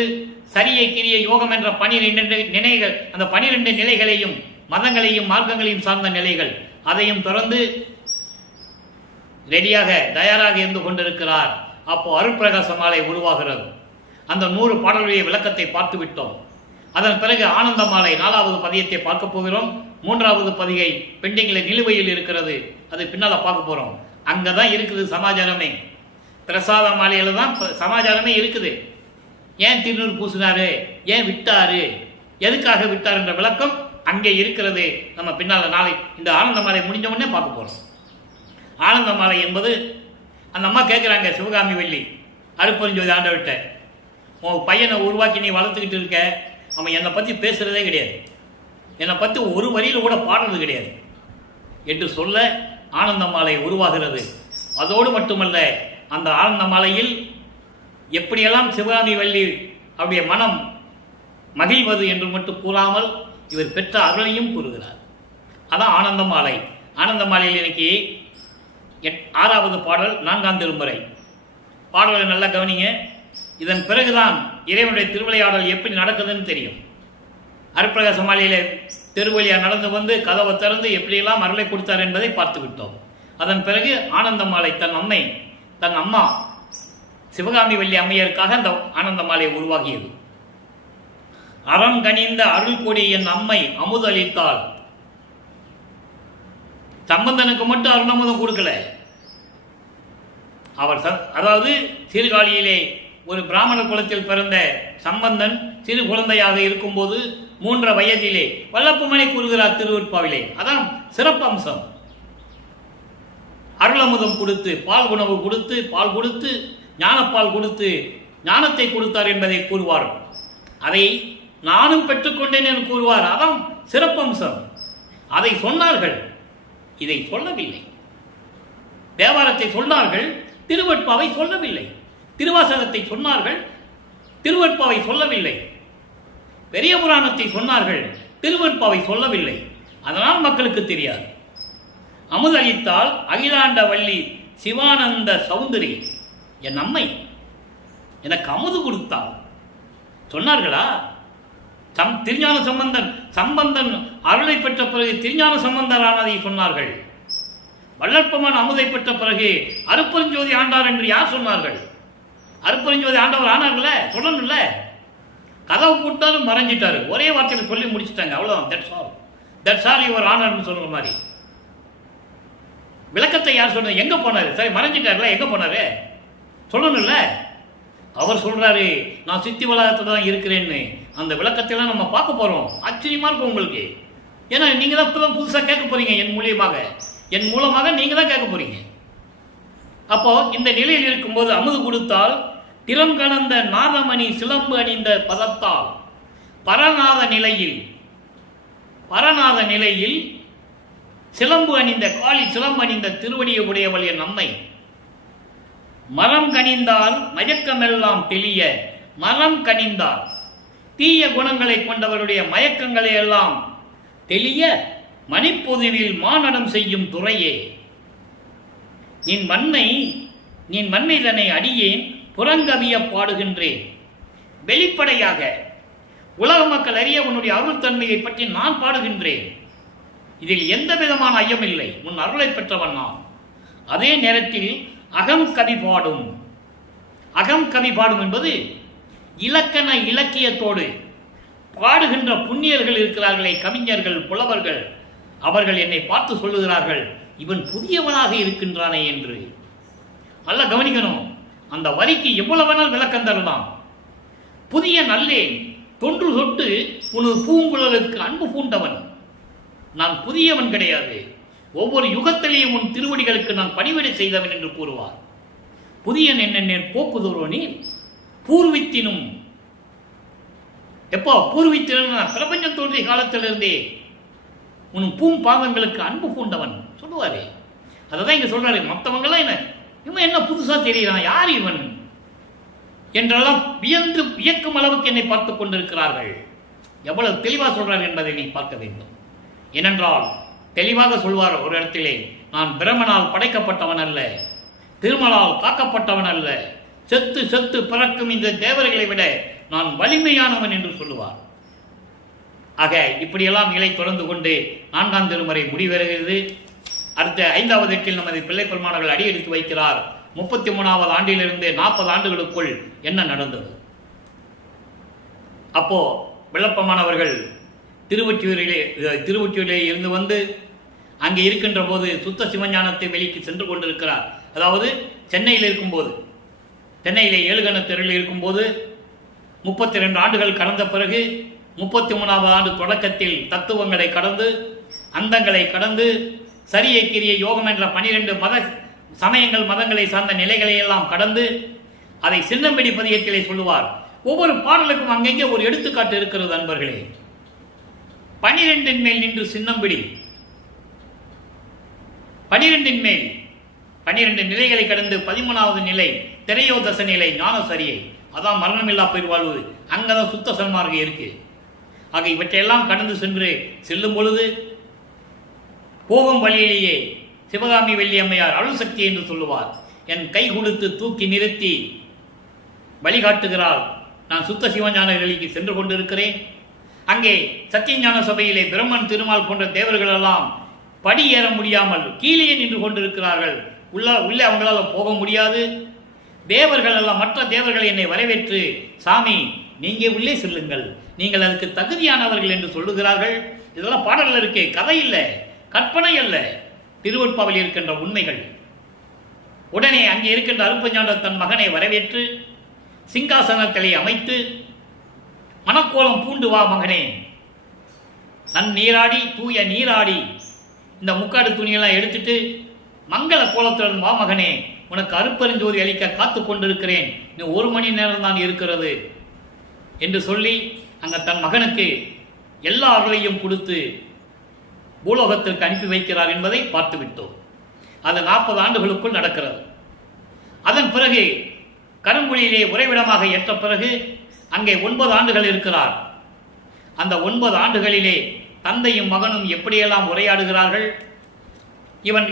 சரியை கிரிய யோகம் என்ற 12 நிலைகள், அந்த 12 நிலைகளையும் மதங்களையும் மார்க்கங்களையும் சார்ந்த நிலைகள் அதையும் துறந்து ரெடியாக தயாராக இருந்து கொண்டிருக்கிறார். அப்போ அருட்பிரகாச மாலை உருவாகிறது. அந்த 100 பாடல்களுடைய விளக்கத்தை பார்த்து விட்டோம். அதன் பிறகு ஆனந்த மாலை 4வது பதியத்தை பார்க்க போகிறோம். 3வது பதிகை பெண்டிங்கில் நிலுவையில் இருக்கிறது. அது பின்னால பார்க்க போறோம். அங்கதான் இருக்குது சமாச்சாரமே. பிரசாத மாலையில தான் சமாச்சாரமே இருக்குது. ஏன் திருநூறு பூசினாரு, ஏன் விட்டாரு, எதுக்காக விட்டார் என்ற விளக்கம் அங்கே இருக்கிறது. நம்ம பின்னால நாளை இந்த ஆனந்த மாலை முடிஞ்ச உடனே பார்க்க போறோம். ஆனந்த மாலை என்பது அந்த அம்மா கேட்குறாங்க, சிவகாமி வள்ளி அருப்பறிஞ்சோதி ஆண்டவர்கிட்ட, உன் பையனை உருவாக்கி நீ வளர்த்துக்கிட்டு இருக்க, அவன் என்னை பற்றி பேசுகிறதே கிடையாது, என்னை பற்றி ஒரு வரியில் கூட பாடுறது கிடையாது என்று சொல்ல ஆனந்த மாலை உருவாகிறது. அதோடு மட்டுமல்ல, அந்த ஆனந்த மாலையில் எப்படியெல்லாம் சிவகாமி வள்ளி அவருடைய மனம் மகிழ்வது என்று மட்டும் கூறாமல் இவர் பெற்ற அருளையும் கூறுகிறார். அதான் ஆனந்த மாலை. ஆனந்த மாலையில் இன்னைக்கு 6வது பாடல் 4ஆம் திருமுறை பாடலை நல்லா கவனிங்க. இதன் பிறகுதான் இறைவனுடைய திருவிளையாடல் எப்படி நடக்குதுன்னு தெரியும். அருட்பிரகாச மாலையில தெருவழியா நடந்து வந்து கதவை திறந்து எப்படியெல்லாம் அருளை கொடுத்தார் என்பதை பார்த்து விட்டோம். அதன் பிறகு ஆனந்த மாலை தன் அம்மா சிவகாமி வள்ளி அம்மையருக்காக அந்த ஆனந்த மாலை உருவாகியது. அறம் கனிந்த அருள் கொடி என் அம்மை அமுதளித்தாள். சம்பந்தனுக்கு மட்டும் அருணமுதம் கொடுக்கல. அவர் அதாவது சீர்காழியிலே ஒரு பிராமண குலத்தில் பிறந்த சம்பந்தன் சிறு குழந்தையாக இருக்கும்போது 3 வயதிலே வல்லப்புமனை கூறுகிறார் திருவருட்பாவிலே. அதான் சிறப்பு அம்சம். அருளமுதம் கொடுத்து, பால் உணவு கொடுத்து, பால் கொடுத்து, ஞானப்பால் கொடுத்து ஞானத்தை கொடுத்தார் என்பதை கூறுவார். அதை நானும் பெற்றுக்கொண்டேன் என்று கூறுவார். அதான் சிறப்பம்சம். அதை சொன்னார்கள், இதை சொல்லவில்லை. தேவாரத்தை சொன்னார்கள், திருவெட்பாவை சொல்லவில்லை. திருவாசகத்தை சொன்னார்கள், திருவெட்பாவை சொல்லவில்லை. பெரிய புராணத்தை சொன்னார்கள், திருவெட்பாவை சொல்லவில்லை. அதனால் மக்களுக்கு தெரியாது. அமுதளித்தால் அகிலாண்ட வள்ளி சிவானந்த சௌந்தரி என் அம்மை எனக்கு அமுது கொடுத்தாள் சொன்னார்களா? திருஞான சம்பந்தன் அருளை பெற்ற பிறகு திருஞான சம்பந்தரானதை சொன்னார்கள். வள்ளற்பமான் அமுதை பெற்ற பிறகு அருப்பெருஞ்சோதி ஆண்டார் என்று யார் சொன்னார்கள்? அருப்பெருஞ்சோதி ஆண்டவர் ஆனார்கள, சொல்லணும்ல. கதவு கூட்டாலும் மறைஞ்சிட்டாரு, ஒரே வார்த்தையில சொல்லி முடிச்சுட்டாங்க, அவ்வளவுதான். தட்ஸ் ஆல் யுவர் ஆனர்னு சொல்ற மாதிரி. விளக்கத்தை யார் சொன்னது? எங்க போனாரு? சரி, மறைஞ்சிட்டாருல, எங்க போனாரு சொல்லணும்ல. அவர் சொல்றாரு, நான் சித்தி வளாகத்துல தான் இருக்கிறேன்னு. அந்த விளக்கத்தெல்லாம் நம்ம பார்க்க போறோம். ஆச்சரியமா இருக்கும் உங்களுக்கு. ஏன்னா நீங்க தான் இப்பதான் புதுசா கேட்க போறீங்க. என் மூலமாக நீங்க தான் கேட்க போறீங்க. அப்போ இந்த நிலையில் இருக்கும்போது அமுது கொடுத்தால் திறம் கலந்த நாதமணி சிலம்பு அணிந்த பதத்தால் பரநாத நிலையில் சிலம்பு அணிந்த காலில் சிலம்பு அணிந்த திருவடியை உடையவள் என் அம்மை. மரம் கனிந்தால் மயக்கமெல்லாம் தெளிய, மரம் கனிந்தால் தீய குணங்களை கொண்டவருடைய மயக்கங்களை எல்லாம் தெளிய மணிப்பொதுவில் மானடம் செய்யும் துறையே, நின் மண்ணை தன்னை அடியேன் புறங்கவிய பாடுகின்றேன். வெளிப்படையாக உலக மக்கள் அறிய உன்னுடைய அருள் தன்மையை பற்றி நான் பாடுகின்றேன். இதில் எந்த விதமான ஐயம் இல்லை. உன் அருளை பெற்றவன் நான். அதே நேரத்தில் அகம் கவி பாடும் என்பது இலக்கண இலக்கியத்தோடு பாடுகின்ற புண்ணியர்கள் இருக்கிறார்களே, கவிஞர்கள், புலவர்கள், அவர்கள் என்னை பார்த்து சொல்லுகிறார்கள், இவன் புதியவனாக இருக்கின்றானே என்று. நல்லா கவனிக்கணும். அந்த வரிக்கு எவ்வளவு வேணால் விளக்கம் தரலாம். புதிய நல்லேன், தொன்று தொட்டு உனது பூங்குழலுக்கு அன்பு பூண்டவன். நான் புதியவன் கிடையாது. ஒவ்வொரு யுகத்திலேயும் உன் திருவடிகளுக்கு நான் பணிவிடை செய்தவன் என்று கூறுவார். புதியன் என்ன போக்குதோரோனி பூர்வித்தினும் எப்போ பூர்வித்தினும் பிரபஞ்சம் தோன்றிய காலத்திலிருந்தே உன் பாதங்களுக்கு அன்பு பூண்டவன் சொல்லுவாரே. அதான் இங்க சொல்றாரு. மற்றவங்களாம் என்ன இவன் என்ன புதுசா தெரியறான், யார் இவன் என்றெல்லாம் வியந்து வியக்கும் அளவுக்கு என்னை பார்த்துக் கொண்டிருக்கிறார்கள். எவ்வளவு தெளிவாக சொல்றார் என்பதை நீ பார்க்க வேண்டும். ஏனென்றால் தெளிவாக சொல்வார் ஒரு இடத்திலே, நான் பிரமனால் படைக்கப்பட்டவன் அல்ல, திருமலால் காக்கப்பட்டவன் அல்ல, செத்து செத்து பிறக்கும் இந்த தேவர்களை விட நான் வலிமையானவன் என்று சொல்லுவார். ஆக இப்படியெல்லாம் நிலை தொடர்ந்து கொண்டு 4ஆம் திருமுறை முடிவருகிறது. அடுத்த 5வது எட்டில் நமது பிள்ளை பெருமானர்கள் அடியெடுத்து வைக்கிறார். 33வது ஆண்டிலிருந்து 40 ஆண்டுகளுக்குள் என்ன நடந்தது. அப்போ விளப்பமானவர்கள் திருவொற்றியூரிலே இருந்து வந்து அங்கே இருக்கின்ற போது சுத்த சிவஞானத்தை வெளிக்கு சென்று கொண்டிருக்கிறார். அதாவது சென்னையில் இருக்கும்போது, சென்னையிலே 7 கண தெருவில் இருக்கும்போது 32 ஆண்டுகள் கடந்த பிறகு 33வது ஆண்டு தொடக்கத்தில் தத்துவங்களை கடந்து, அந்தங்களை கடந்து, சரியை கிரிய யோகம் என்ற 12 மத சமயங்கள் மதங்களை சார்ந்த நிலைகளை எல்லாம் கடந்து அதை சின்னம்பிடி பதியத்திலே சொல்லுவார். ஒவ்வொரு பாடலுக்கும் அங்கங்கே ஒரு எடுத்துக்காட்டு இருக்கிறது அன்பர்களே. 12 மேல் நின்று சின்னம்பிடி, 12 மேல் 12 நிலைகளை கடந்து 13வது நிலை திரையோதச நிலை ஞான சரியை, அதான் மரணமில்லா பெருவாழ்வு. அங்கதான் சுத்த சன்மார்க்கம் இருக்கு. ஆக இவற்றையெல்லாம் கடந்து செல்லும் பொழுது போகும் வழியிலேயே சிவகாமி வெள்ளியம்மையார் அருள் சக்தி என்று சொல்லுவார். என் கை கொடுத்து தூக்கி நிறுத்தி வழிகாட்டுகிறாள். நான் சுத்த சிவஞான நிலைக்கு சென்று கொண்டிருக்கிறேன். அங்கே சத்தியஞான சபையிலே பிரம்மன் திருமால் போன்ற தேவர்கள் எல்லாம் படி ஏற முடியாமல் கீழே நின்று கொண்டிருக்கிறார்கள். உள்ளே அவங்களால் போக முடியாது. தேவர்கள் எல்லாம், மற்ற தேவர்கள் என்னை வரவேற்று, சாமி நீங்க உள்ளே செல்லுங்கள், நீங்கள் அதுக்கு தகுதியானவர்கள் என்று சொல்லுகிறார்கள். இதெல்லாம் பாடல்கள் இருக்கே, கதை இல்லை, கற்பனை அல்ல, திருவொற்பாவில் இருக்கின்ற உண்மைகள். உடனே அங்கே இருக்கின்ற அருப்பஞான தன் மகனை வரவேற்று சிங்காசனத்திலே அமைத்து, மணக்கோலம் பூண்டு வா மகனே, நீராடி தூய நீராடி இந்த முக்காடு துணியெல்லாம் எடுத்துட்டு மங்கள கோலத்துடன் வா மகனே, உனக்கு அருப்பெருஞ்சோதி அளிக்க காத்து கொண்டிருக்கிறேன், இன்னும் 1 மணி நேரம் தான் இருக்கிறது என்று சொல்லி அங்க தன் மகனுக்கு எல்லா அருளையும் கொடுத்து பூலோகத்திற்கு அனுப்பி வைக்கிறார் என்பதை பார்த்து விட்டோம். அது 40 ஆண்டுகளுக்குள் நடக்கிறது. அதன் பிறகு கருங்குழியிலே உறைவிடமாக ஏற்ற பிறகு அங்கே 9 ஆண்டுகள் இருக்கிறார். அந்த 9 ஆண்டுகளிலே தந்தையும் மகனும் எப்படியெல்லாம் உரையாடுகிறார்கள்.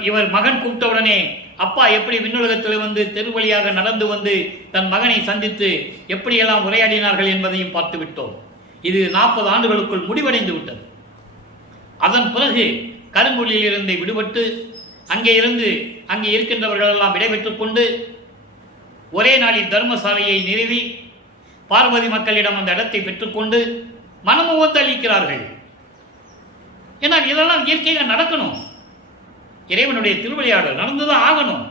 இவர் மகன் கூப்பிட்டவுடனே அப்பா எப்படி விண்ணுலகத்தில் வந்து தெரு வழியாக நடந்து வந்து தன் மகனை சந்தித்து எப்படியெல்லாம் உரையாடினார்கள் என்பதையும் பார்த்து விட்டோம். இது 40 ஆண்டுகளுக்குள் முடிவடைந்து விட்டது. அதன் பிறகு கருங்குழியில் இருந்து விடுபட்டு அங்கே இருக்கின்றவர்கள் எல்லாம் விடைபெற்றுக் கொண்டு ஒரே நாளில் தர்மசாலையை நிறுவி பார்வதி மக்களிடம் அந்த இடத்தை பெற்றுக்கொண்டு மனமுவந்து அளிக்கிறார்கள். ஏன்னா இதெல்லாம் இயற்கையாக நடக்கணும், இறைவனுடைய திருவிளையாடல் நடந்துதான் ஆகணும்.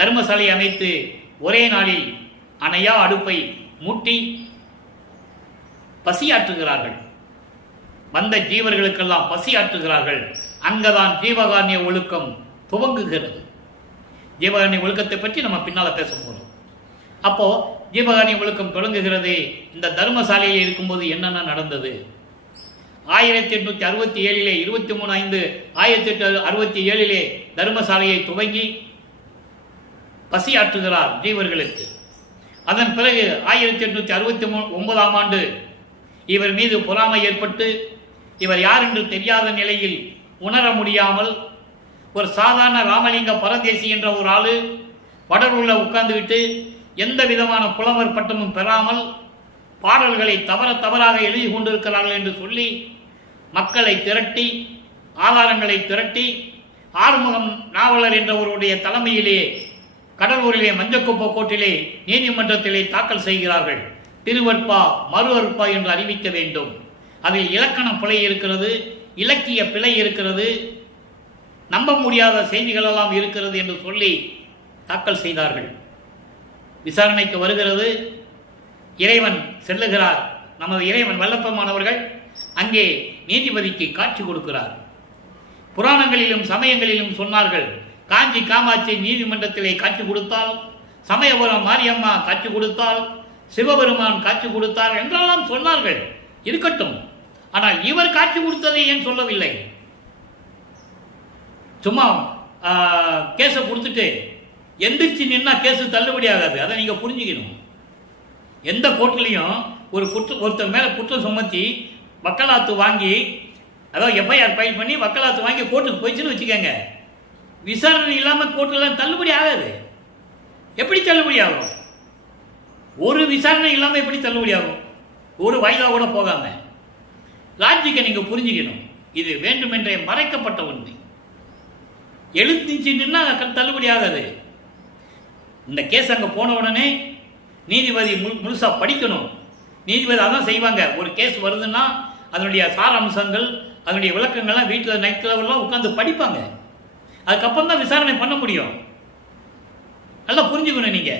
தர்மசாலை அமைத்து ஒரே நாளில் அணையா அடுப்பை மூட்டி பசியாற்றுகிறார்கள். வந்த ஜீவர்களுக்கெல்லாம் பசியாற்றுகிறார்கள். அங்கதான் ஜீவகாரண்ய ஒழுக்கம் துவங்குகிறது. ஜீவகாரண்ய ஒழுக்கத்தை பற்றி நம்ம பின்னால பேச போறோம். அப்போ ஜீவகாரண்ய ஒழுக்கம் தொடங்குகிறது. இந்த தர்மசாலையில் இருக்கும்போது என்னென்ன நடந்தது? 1867 23/5/1867 தர்மசாலையை துவங்கி பசியாற்றுகிறார் ஜீவர்களுக்கு. அதன் பிறகு 1869ஆம் ஆண்டு இவர் மீது பொறாமை ஏற்பட்டு இவர் யார் என்று தெரியாத நிலையில் உணர முடியாமல் ஒரு சாதாரண ராமலிங்க பரதேசி என்ற ஒரு ஆளு வடலூர்ல உட்கார்ந்துவிட்டு எந்த விதமான புலவர் பட்டமும் பெறாமல் பாடல்களை தவறாக எழுதி கொண்டிருக்கிறார்கள் என்று சொல்லி மக்களை திரட்டி ஆதாரங்களை திரட்டி ஆறுமுகம் நாவலர் என்ற ஒருவருடைய தலைமையிலே கடலூரிலே மஞ்சக்குப்ப கோட்டிலே நீதிமன்றத்திலே தாக்கல் செய்கிறார்கள். திருவற்பா மறு அற்பா என்று அறிவிக்க வேண்டும், அதில் இலக்கண பிழை இருக்கிறது, இலக்கிய பிழை இருக்கிறது, நம்ப முடியாத செய்திகள் எல்லாம் இருக்கிறது என்று சொல்லி தாக்கல் செய்தார்கள். விசாரணைக்கு வருகிறது. இறைவன் செல்லுகிறார் நமது இறைவன் வல்லப்பமானவர்கள் அங்கே நீதிபதிக்கு காட்சி கொடுக்கிறார். புராணங்களிலும் சமயங்களிலும் சொன்னார்கள், காஞ்சி காமாட்சி நீதிமன்றத்திலே காட்சி கொடுத்தால், சமயபுரம் மாரியம்மா காட்சி கொடுத்தால், சிவபெருமான் காட்சி கொடுத்தார் என்றெல்லாம் சொன்னார்கள். இருக்கட்டும், ஆனால் இவர் காட்சி கொடுத்ததை ஏன் சொல்லவில்லை? சும்மா கேஸை கொடுத்துட்டு எந்திரிச்சு நின்னா கேஸு தள்ளுபடி ஆகாது. அதை நீங்க புரிஞ்சுக்கணும். எந்த கோர்ட்லையும் ஒருத்தர் மேல குற்றம் சுமத்தி வக்காலத்து வாங்கி, அதாவது எஃப்ஐஆர் ஃபைல் பண்ணி வக்காலத்து வாங்கி கோர்ட்டுக்கு போயிடுச்சுன்னு வச்சுக்கோங்க, விசாரணை இல்லாமல் கோர்ட்டுலாம் தள்ளுபடி ஆகாது. எப்படி தள்ளுபடி ஆகும்? ஒரு விசாரணை இல்லாமல் எப்படி தள்ளுபடி ஆகும்? ஒரு வாய்தா கூட போகாம. லாஜிக்கை நீங்க புரிஞ்சுக்கணும். இது வேண்டுமென்றே மறைக்கப்பட்ட உண்மை. எழுத்துச்சு நின்னா தள்ளுபடி ஆகாது. இந்த கேஸ் அங்கே போன உடனே நீதிபதி முழுசா படிக்கணும். நீதிபதி அதான் செய்வாங்க. ஒரு கேஸ் வருதுன்னா அதனுடைய சாராம்சங்கள், அதனுடைய விளக்கங்கள்லாம் வீட்டில் நைட்லாம் உட்காந்து படிப்பாங்க. அதுக்கப்புறம் தான் விசாரணை பண்ண முடியும். நல்லா புரிஞ்சுக்கணும் நீங்க.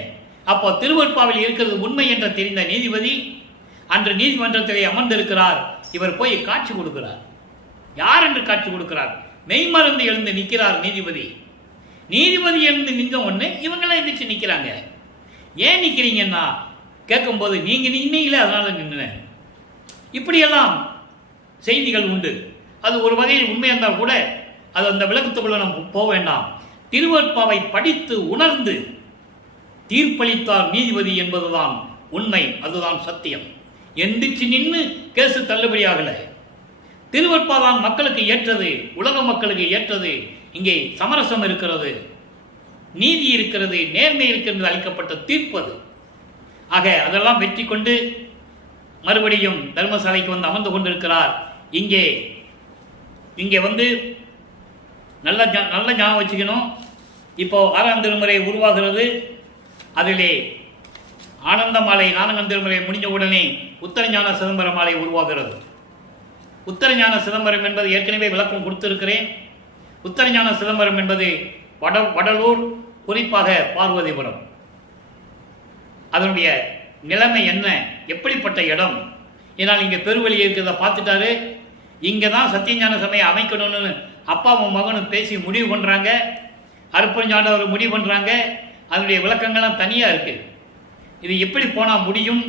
அப்போ திருவற்பாவில் இருக்கிறது உண்மை என்று தெரிந்த நீதிபதி அன்று நீதிமன்றத்திலே அமர்ந்திருக்கிறார். இவர் போய் காட்சி கொடுக்கிறார். யார் என்று காட்சி கொடுக்கிறார்? மெய்மறந்து எழுந்து நிற்கிறார் நீதிபதி. நீதிபதி எழுந்து நின்ற உடனே இவங்களாம் எந்திரிச்சு நிற்கிறாங்க. ஏன் நிற்கிறீங்கன்னா கேட்கும்போது நீங்க நின்னீங்களே அதனால நின்றேன். இப்படியெல்லாம் செய்திகள் உண்டு. அது ஒரு வகையில் உண்மை இருந்தால் கூட அது அந்த விளக்கத்துக்குள்ள நம்ம போக வேண்டாம். திருவற்பாவை படித்து உணர்ந்து தீர்ப்பளித்தார் நீதிபதி என்பதுதான் உண்மை, அதுதான் சத்தியம். எந்திரிச்சு நின்று கேசு தள்ளுபடி ஆகலை. திருவற்பாதான் மக்களுக்கு ஏற்றது, உலக மக்களுக்கு ஏற்றது. இங்கே சமரசம் இருக்கிறது, நீதி இருக்கிறது, நேர்மை இருக்கிறது, அளிக்கப்பட்ட தீர்ப்பது. ஆக அதெல்லாம் வெற்றி கொண்டு மறுபடியும் தர்மசாலைக்கு வந்து அமர்ந்து கொண்டிருக்கிறார். இங்கே வந்து நல்ல ஞாபகம் வச்சுக்கணும். இப்போ 6ஆம் திருமுறை உருவாகிறது. அதிலே ஆனந்த மாலை 4ஆம் திருமுறை முடிஞ்ச உடனே உத்தரஞான சிதம்பர மாலை உருவாகிறது. உத்தரஞான சிதம்பரம் என்பது ஏற்கனவே விளக்கம் கொடுத்திருக்கிறேன். உத்தரஞான சிதம்பரம் என்பது வடலூர், குறிப்பாக பார்வதிபுரம். அதனுடைய நிலைமை என்ன, எப்படிப்பட்ட இடம்? ஏன்னால் இங்கே பெருவழி இருக்கிறத பார்த்துட்டாரு. இங்கே தான் சத்தியஞான சமயம் அமைக்கணும்னு அப்பாவும் மகனும் பேசி முடிவு பண்ணுறாங்க. அருப்பஞ்சாண்டவர் முடிவு பண்ணுறாங்க. அதனுடைய விளக்கங்கள்லாம் தனியாக இருக்கு. இது எப்படி போனால் முடியும்,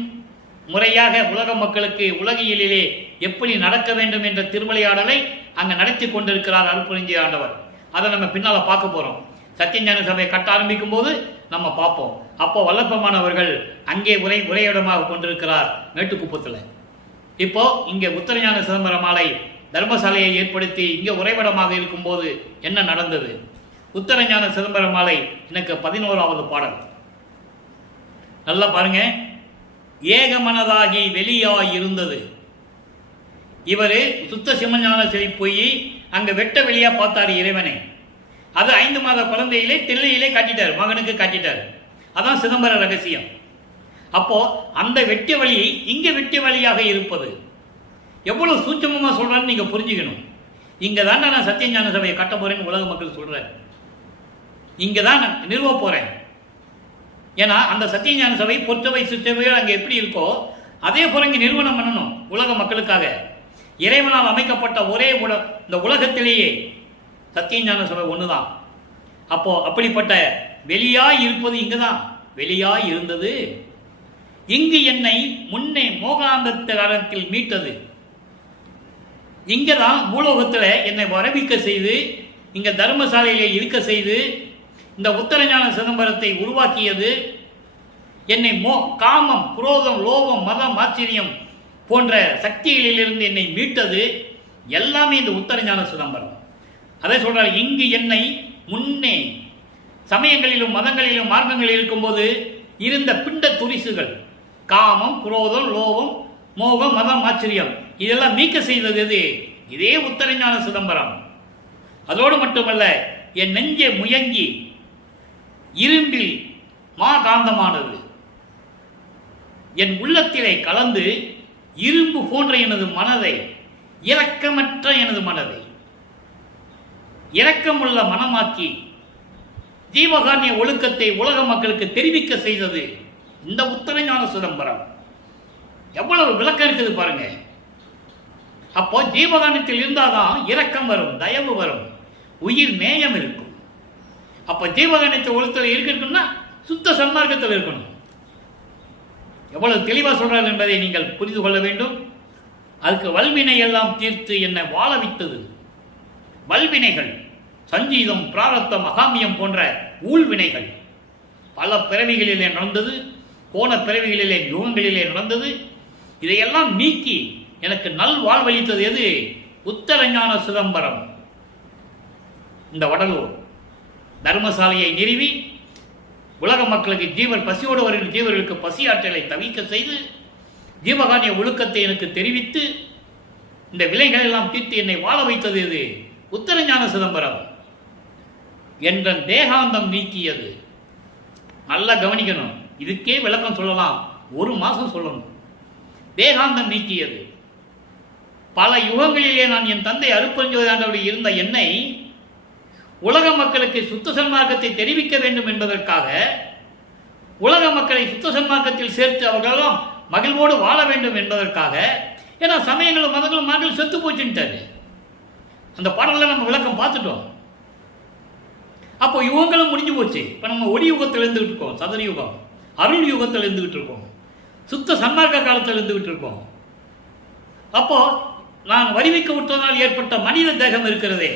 முறையாக உலக மக்களுக்கு உலகியலிலே எப்படி நடக்க வேண்டும் என்ற திருவிளையாடலை அங்கே நடத்தி கொண்டிருக்கிறார் அருட்பெருஞ்சோதி ஆண்டவர். அதை நம்ம பின்னால் பார்க்க போகிறோம். சத்தியஞான சபையை கட்ட ஆரம்பிக்கும் போது நம்ம பார்ப்போம். அப்போ வல்லப்பமானவர்கள் அங்கே உரையிடமாக கொண்டிருக்கிறார் மேட்டுக்குப்பத்தில். இப்போ இங்கே உத்தரஞான சிதம்பர மாலை தர்மசாலையை ஏற்படுத்தி இங்கே உறைவிடமாக இருக்கும்போது என்ன நடந்தது? உத்தரஞான சிதம்பர மாலை எனக்கு 11வது பாடல். நல்லா பாருங்க. ஏகமனதாகி வெளியாய் இருந்தது. இவரு சுத்த சிவஞான செவி போய் அங்க வெட்ட வெளியா பார்த்தாரு இறைவனை. அது 5 மாத குழந்தையிலே தில்லையிலே காட்டிட்டார், மகனுக்கு காட்டிட்டார். அதான் சிதம்பர ரகசியம். அப்போ அந்த வெட்ட வழி இங்க வெட்ட வழியாக இருப்பது எவ்வளவு சூட்சமமா சொல்றான்னு நீங்க புரிஞ்சுக்கணும். இங்க தான் நான் சத்தியஞான சபையை கட்ட போறேன்னு உலக மக்கள் சொல்றேன். இங்க தான் நான் நிறுவ போறேன். ஏன்னா அந்த சத்தியஞான சபை பொற்றவை சுற்றவைகள் அங்கே எப்படி இருக்கோ அதே போல இங்கே நிறுவனம் பண்ணணும் உலக மக்களுக்காக. இறைவனால் அமைக்கப்பட்ட ஒரே இந்த உலகத்திலேயே சத்தியஞான சபை ஒண்ணுதான். அப்போ அப்படிப்பட்ட வெளியாய் இருப்பது இங்குதான். வெளியாய் இருந்தது இங்கு என்னை முன்னே மோகாந்தத்தில் மீட்டது. இங்கதான் பூலோகத்துல என்னை வரவிக்க செய்து இங்க தர்மசாலையிலே இருக்க செய்து இந்த உத்தரஞான சிதம்பரத்தை உருவாக்கியது. என்னை காமம், குரோதம், லோபம், மதம், ஆச்சரியம் போன்ற சக்திகளிலிருந்து என்னை மீட்டது எல்லாமே இந்த உத்தரஞான சிதம்பரம். அதை சொல்றார், இங்கு என்னை முன்னே சமயங்களிலும் மதங்களிலும் மார்க்கங்களில் இருக்கும்போது இருந்த பிண்ட துரிசுகள், காமம், குரோதம், லோபம், மோகம், மதம், ஆச்சரியம் இதெல்லாம் நீக்க செய்தது எது? இதே உத்தரஞான சிதம்பரம். அதோடு மட்டுமல்ல, என் நெஞ்சை முயங்கி இரும்பில் மாகாந்தமானது. என் உள்ளத்திலே கலந்து இரும்பு போன்ற எனது மனதை, இரக்கமற்ற எனது மனதை இரக்கமுள்ள மனமாக்கி ஜீவகாரண்ய ஒழுக்கத்தை உலக மக்களுக்கு தெரிவிக்க செய்தது இந்த உத்தரஞான சிதம்பரம். எவ்வளவு விளக்கம் இருக்குது பாருங்க. அப்போ ஜீவகானத்தில் இருந்தாதான் இரக்கம் வரும், தயவு வரும், உயிர் நேயம் இருக்கும். அப்ப ஜீவகானத்தை ஒழுத்தில் இருக்கணும்னா சுத்த சன்மார்க்கத்தில் இருக்கணும். எவ்வளவு தெளிவா சொல்றாரு என்பதை நீங்கள் புரிந்து கொள்ள வேண்டும். அதுக்கு வல்வினை எல்லாம் தீர்த்து என்னை வாழ வைத்தது. வல்வினைகள் சஞ்சீதம், பிராரத்தம், அகாமியம் போன்ற ஊழ்வினைகள் பல பிறவிகளிலே நடந்தது, போன பிறவிகளிலே யுகங்களிலே நடந்தது. இதையெல்லாம் நீக்கி எனக்கு நல் வாழ்வளித்தது எது? உத்தரஞான சிதம்பரம். இந்த வடலூர் தர்மசாலையை நிறுவி உலக மக்களுக்கு ஜீவர் பசியோடு வருகிற ஜீவர்களுக்கு பசி ஆற்றலை தவிக்க செய்து ஜீவகானிய ஒழுக்கத்தை எனக்கு தெரிவித்து இந்த விலைகள் எல்லாம் தீர்த்து என்னை வாழ வைத்தது எது? உத்தரஞான சிதம்பரம். என்ற தேகாந்தம் நீக்கியது. நல்லா கவனிக்கணும். இதுக்கே விளக்கம் சொல்லலாம், ஒரு மாசம் சொல்லணும். தேகாந்தம் நீக்கியது. பல யுகங்களிலே நான் என் தந்தை அருட்பெருஞ்சோதி இருந்த என்னை உலக மக்களுக்கு சுத்த சன்மார்க்கத்தை தெரிவிக்க வேண்டும் என்பதற்காக உலக மக்களை சுத்த சன்மார்க்கத்தில் சேர்த்து அவர்களும் மகிழ்வோடு வாழ வேண்டும் என்பதற்காக. ஏன்னா சமயங்களும் மதங்களும் மார்கள் செத்து போச்சுட்டாரு. அந்த பாடல்ல நம்ம விளக்கம் பார்த்துட்டோம். அப்போ யுகங்களும் முடிஞ்சு போச்சு. இப்போ நம்ம ஒளி யுகத்தில் இருந்துகிட்டு இருக்கோம், சதுர யுகம், அருள் யுகத்தில் இருந்துகிட்டு இருக்கோம், சுத்த சன்மார்க்க காலத்தில் இருந்துகிட்டு இருக்கோம். அப்போ நான் வடிவிக்க விட்டதால் ஏற்பட்ட மனித தேகம் இருக்கிறதே,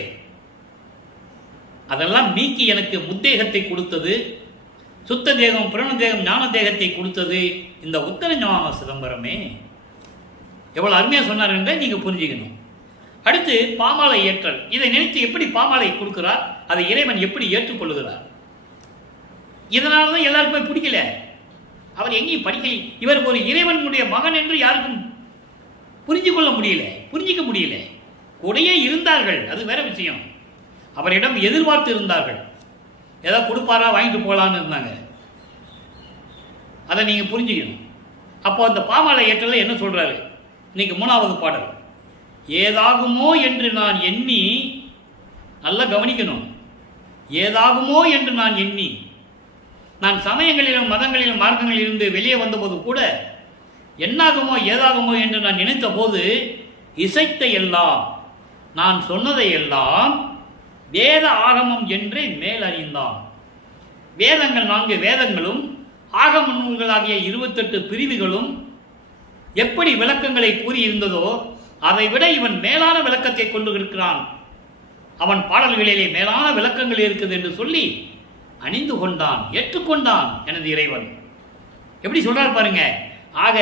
அதெல்லாம் நீக்கி எனக்கு முத்தேகத்தை கொடுத்தது. சுத்த தேகம், பிரண தேகம், ஞான தேகத்தை கொடுத்தது இந்த உத்தரஞான சிதம்பரமே. எவ்வளவு அருமையா சொன்னார் என்றே நீங்க புரிஞ்சுக்கணும். அடுத்து பாமாலை ஏற்றல். இதை நினைத்து எப்படி பாமாலை கொடுக்கிறார், அதை இறைவன் எப்படி ஏற்றுக்கொள்ளுகிறார்? இதனாலதான் எல்லாருக்குமே பிடிக்கல. அவர் எங்கேயும் படிக்கல. இவர் ஒரு இறைவனுடைய மகன் என்று யாருக்கும் புரிஞ்சு கொள்ள முடியல, புரிஞ்சிக்க முடியல. கூடையே இருந்தார்கள், அது வேற விஷயம். அவரிடம் எதிர்பார்த்து இருந்தார்கள், ஏதாவது கொடுப்பாரா வாங்கிட்டு போகலான்னு இருந்தாங்க. அதை நீங்க புரிஞ்சுக்கணும். அப்போ அந்த பாமாலை ஏற்றல என்ன சொல்றாரு? இன்னைக்கு 3வது பாடல். ஏதாகுமோ என்று நான் எண்ணி, நல்லா கவனிக்கணும். ஏதாகுமோ என்று நான் எண்ணி, நான் சமயங்களிலும் மதங்களிலும் மார்க்கங்களில் இருந்து வெளியே வந்தபோது கூட என்னாகுமோ ஏதாகுமோ என்று நான் நினைத்த போது இசைத்த எல்லாம், நான் சொன்னதை எல்லாம் வேத ஆகமம் என்றே மேலறிந்தான். வேதங்கள் 4 வேதங்களும் ஆகம நூல்களாகிய 28 பிரிவுகளும் எப்படி விளக்கங்களை கூறியிருந்ததோ அதை விட இவன் மேலான விளக்கத்தை கொண்டு இருக்கிறான். அவன் பாடல்களிலே மேலான விளக்கங்கள் இருக்குது என்று சொல்லி அணிந்து கொண்டான், ஏற்றுக்கொண்டான் எனது இறைவன். எப்படி சொல்றார் பாருங்க. ஆக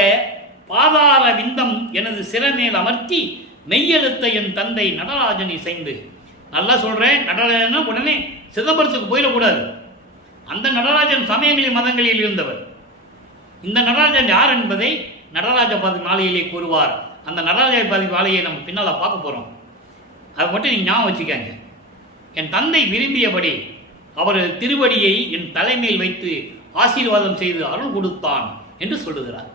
பாதார விந்தம் எனது சிறமேல் அமர்த்தி மெய்யெழுத்த என் தந்தை நடராஜன் இசைந்து. நல்லா சொல்றேன், நடராஜன் உடனே சிதம்பரத்துக்கு போயிடக்கூடாது. அந்த நடராஜன் சமயங்களில் மதங்களில் இருந்தவர். இந்த நடராஜன் யார் என்பதை நடராஜ பாதி மாலையிலே கூறுவார். அந்த நடராஜ பாதி மாலையை நம்ம பின்னால பார்க்க போறோம். அதை மட்டும் நீங்க ஞாபகம் வச்சுக்கங்க. என் தந்தை விரும்பியபடி அவர் திருவடியை என் தலைமையில் வைத்து ஆசீர்வாதம் செய்து அருள் கொடுத்தான் என்று சொல்லுகிறார்.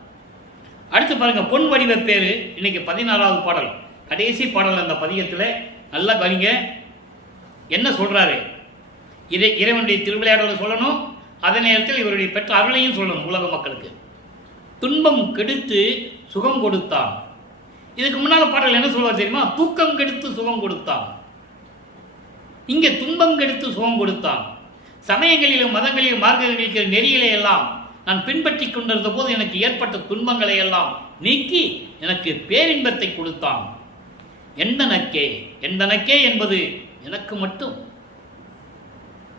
அடுத்து பாருங்க, பொன் வடிவ பேரு. இன்னைக்கு 16வது பாடல், கடைசி பாடல். அந்த பதியத்தில் நல்லா கவனிங்க என்ன சொல்றாரு. இதை இறைவனுடைய திருவிளையாடலை சொல்லணும், அதே நேரத்தில் இவருடைய பெற்ற அருளையும் சொல்லணும் உலக மக்களுக்கு. துன்பம் கெடுத்து சுகம் கொடுத்தான். இதுக்கு முன்னால பாடல் என்ன சொல்வார் தெரியுமா? தூக்கம் கெடுத்து சுகம் கொடுத்தான். இங்கே துன்பம் கெடுத்து சுகம் கொடுத்தான். சமயங்களிலும் மதங்களிலும் மார்க்கங்களில் நெறியிலே எல்லாம் நான் பின்பற்றி கொண்டிருந்த போது எனக்கு ஏற்பட்ட துன்பங்களை எல்லாம் நீக்கி எனக்கு பேரின்பத்தை கொடுத்தான். எந்தனக்கே, எந்தனக்கே என்பது எனக்கு மட்டும்.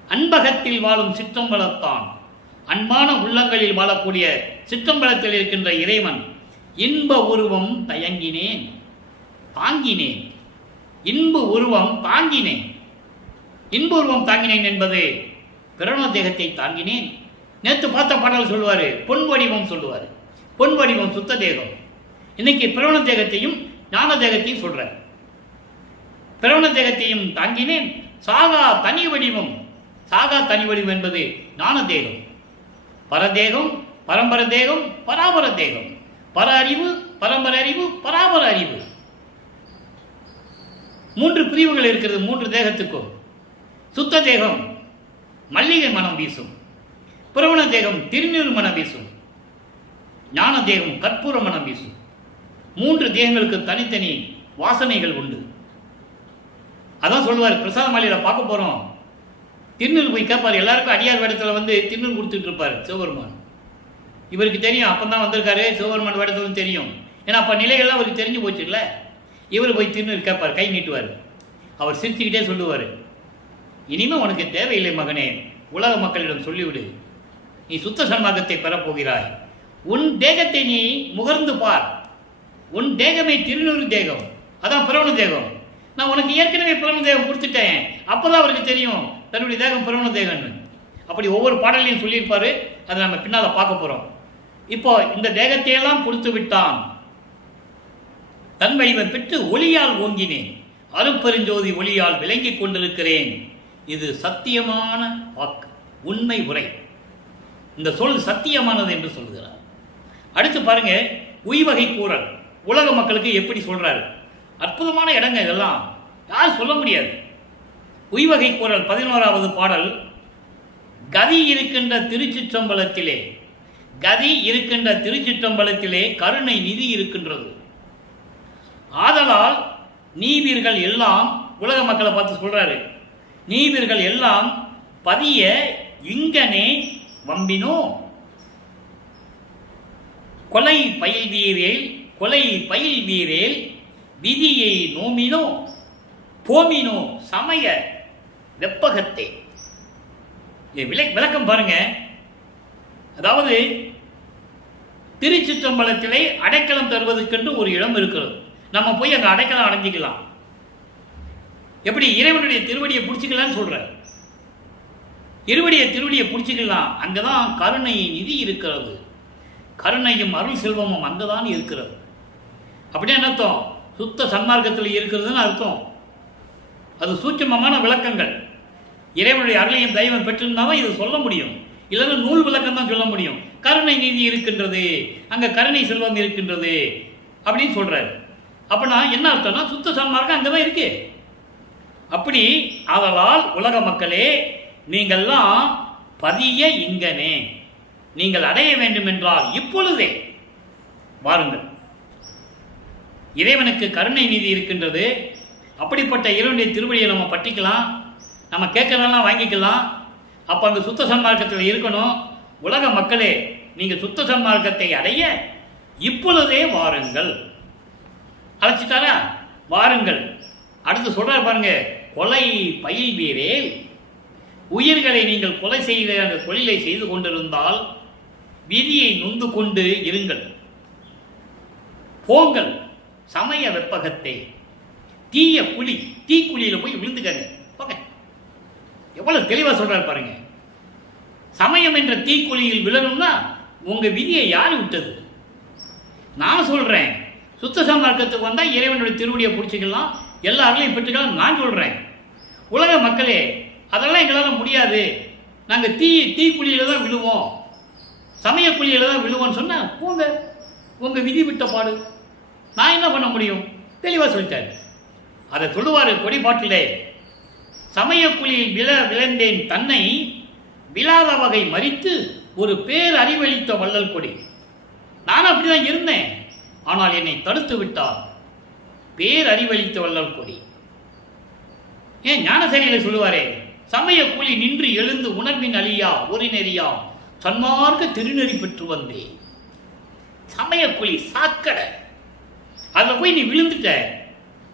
அன்பகத்தில் வாழும் சிற்றம்பலத்தான், அன்பான உள்ளங்களில் வாழக்கூடிய சிற்றம்பலத்தில் இருக்கின்ற இறைவன். இன்ப உருவம் தயங்கினேன், தாங்கினேன். இன்ப உருவம் தாங்கினேன். இன்ப உருவம் தாங்கினேன் என்பது பிரணவ தேகத்தை தாங்கினேன். நேற்று பார்த்த பாடல் சொல்லுவாரு, பொன் வடிவம் சொல்லுவாரு. பொன் வடிவம் சுத்த தேகம். இன்னைக்கு பிரணவ தேகத்தையும் ஞான தேகத்தையும் சொல்ற. பிரணவ தேகத்தையும் தாங்கினேன். சாகா தனி வடிவம். சாகா தனி வடிவம் என்பது ஞான தேகம். பரதேகம், பரம்பர தேகம், பராபர தேகம். பர அறிவு, பரம்பர அறிவு, பராபர அறிவு. 3 பிரிவுகள் இருக்கிறது 3 தேகத்துக்கும். சுத்த தேகம் மல்லிகை மனம் வீசும், பிரவண தேகம் திருநீர் மனம் வீசும். ஞான தேகம் கற்பூர மனம் வீசும். 3 தேகங்களுக்கு தனித்தனி வாசனைகள் உண்டு. அதான் சொல்லுவார், பிரசாத மாலையில் பார்க்க போகிறோம். திருநூறு போய் கேட்பார், எல்லாருக்கும் அடியார் வேடத்தில் வந்து திருநூறு கொடுத்துட்டு இருப்பார் சிவபெருமான். இவருக்கு தெரியும், அப்போ தான் வந்திருக்காரு சிவபெருமான் வேடத்தில் தெரியும். ஏன்னா அப்போ நிலைகள்லாம் அவருக்கு தெரிஞ்சு போச்சுல்ல. இவர் போய் திருநூறு கேட்பார், கை நீட்டுவார். அவர் சிரிச்சுக்கிட்டே சொல்லுவார், இனிமேல் உனக்கு தேவையில்லை மகனே, உலக மக்களிடம் சொல்லிவிடு, நீ சுத்த சன்மார்க்கத்தை பெறப்போகிறாய். உன் தேகத்தை நீ முகர்ந்து பார். உன் தேகமே திருநூறு தேகம், அதான் பிரவண தேகம். நான் உனக்கு ஏற்கனவே பிரவண தேகம் கொடுத்துட்டேன். அப்போதான் அவருக்கு தெரியும் தன்னுடைய தேகம் பிரவண தேகம்னு. அப்படி ஒவ்வொரு பாடலையும் சொல்லியிருப்பாரு. அதை நம்ம பின்னால் பார்க்க போகிறோம். இப்போ இந்த தேகத்தையெல்லாம் கொடுத்து விட்டான். தன் வடிவம் பெற்று ஒளியால் ஓங்கினேன், அருட்பெருஞ்சோதி ஒளியால் விளங்கிக் கொண்டிருக்கிறேன். இது சத்தியமான வாக்கு, உண்மை உரை. இந்த சொல் சத்தியமானது என்று சொல்கிறார். அடுத்து பாருங்க, உய்வகை கூறல் உலக மக்களுக்கு எப்படி சொல்றாரு. அற்புதமான இடங்க இதெல்லாம், யாரும் சொல்ல முடியாது. உய்வகை கூறல் 11வது பாடல். கதி இருக்கின்ற திருச்சிற்றம்பலத்திலே, கதி இருக்கின்ற திருச்சிற்றம்பலத்திலே கருணை நிதி இருக்கின்றது. ஆதலால் நீவீர்கள் எல்லாம், உலக மக்களை பார்த்து சொல்றாரு, நீவீர்கள் எல்லாம் பதிய இங்கனே வம்பினோ, கொலை பயில்வீரேல் கொலை பயில்வீரேல் விதியை நோமினோ போமினோ சமய வெப்பகத்தை. விளக்கம் பாருங்க. அதாவது திருச்சிற்றம்பலத்திலே அடைக்கலம் தருவதற்கென்று ஒரு இடம் இருக்கிறது. நம்ம போய் அங்கே அடைக்கலம் அடைஞ்சிக்கலாம். எப்படி இறைவனுடைய திருவடியை பிடிச்சிக்கலான்னு சொல்ற, திருவடியை பிடிச்சிக்கலாம். அங்கதான் கருணை நிதி இருக்கிறது. கருணையும் அருள் செல்வமும் அங்கதான் இருக்கிறது. அப்படியே என்ன அர்த்தம்? சுத்த சன்மார்க்கத்தில் இருக்கிறதுன்னு அர்த்தம். அது சூட்சமமான விளக்கங்கள். இறைவனுடைய அருளையும் தெய்வம் பெற்றிருந்தாலும் இது சொல்ல முடியும். இல்லைன்னா நூல் விளக்கம் தான் சொல்ல முடியும். கருணை நீதி இருக்கின்றது, அங்க கருணை செல்வம் இருக்கின்றது அப்படின்னு சொல்றாரு. அப்படின்னா என்ன அர்த்தம்னா சுத்த சன்மார்க்கம் அங்கதான் இருக்கு. அப்படி ஆதலால் உலக மக்களே, நீங்கள்லாம் பதிய இங்கனே, நீங்கள் அடைய வேண்டும் என்றால் இப்பொழுதே வாருங்கள். இறைவனுக்கு கருணை நீதி இருக்கின்றது. அப்படிப்பட்ட இறைவனுடைய திருவடியை நம்ம பற்றிக்கலாம், நம்ம கேட்கறதெல்லாம் வாங்கிக்கலாம். அப்போ அங்கே சுத்த சன்மார்க்கத்தில் இருக்கணும். உலக மக்களே, நீங்கள் சுத்த சன்மார்க்கத்தை அடைய இப்பொழுதே வாருங்கள். அழைச்சிட்டாரா? வாருங்கள். அடுத்து சொல்றாரு பாருங்க, கொலை பயில்வீரே, உயிர்களை நீங்கள் கொலை செய்த அந்த தொழிலை செய்து கொண்டிருந்தால் விதியை நொந்து கொண்டு இருங்கள். போங்கள் சமய வெப்பகத்தை. தீய குழி, தீக்குழியில போய் விழுந்துக்கங்க. எவ்வளவு தெளிவா சொல்றாரு பாருங்க. சமயம் என்ற தீக்குழியில் விழணும்னா உங்க விதியை யாரு விட்டது? நான் சொல்றேன், சுத்த சன்மார்க்கத்துக்கு வந்தா இறைவனுடைய திருவடியை பிடிச்சிக்கலாம், எல்லா அருளையும் பெற்றுக்கலாம். நான் சொல்றேன், உலக மக்களே அதெல்லாம் எங்களால் முடியாது, நாங்கள் தீக்குழியில தான் விழுவோம், சமய குழியில தான் விழுவோம்னு சொன்னா போங்க, உங்க விதி விட்ட பாடு, நான் என்ன பண்ண முடியும்? தெளிவா சொல்லிட்டாரு. அதை சொல்லுவாரு கொடிபாட்டிலே, சமயக்குழியில் விளைந்தேன் தன்னை விழாத வகை மறித்து ஒரு பேர் அறிவளித்த வள்ளல் கொடி. நான் அப்படிதான் இருந்தேன், ஆனால் என்னை தடுத்து விட்டார் பேர் அறிவளித்த வள்ளல் கொடி. ஏன் ஞானசேரியில சொல்லுவாரே, சமய கூலி நின்று எழுந்து உணர்வின் அழியா ஒரு நெறியா சன்மார்க்க திருநெறி பெற்று வந்தேன். சமய கூலி சாக்கடை, அதுல போய் நீ விழுந்துட்ட.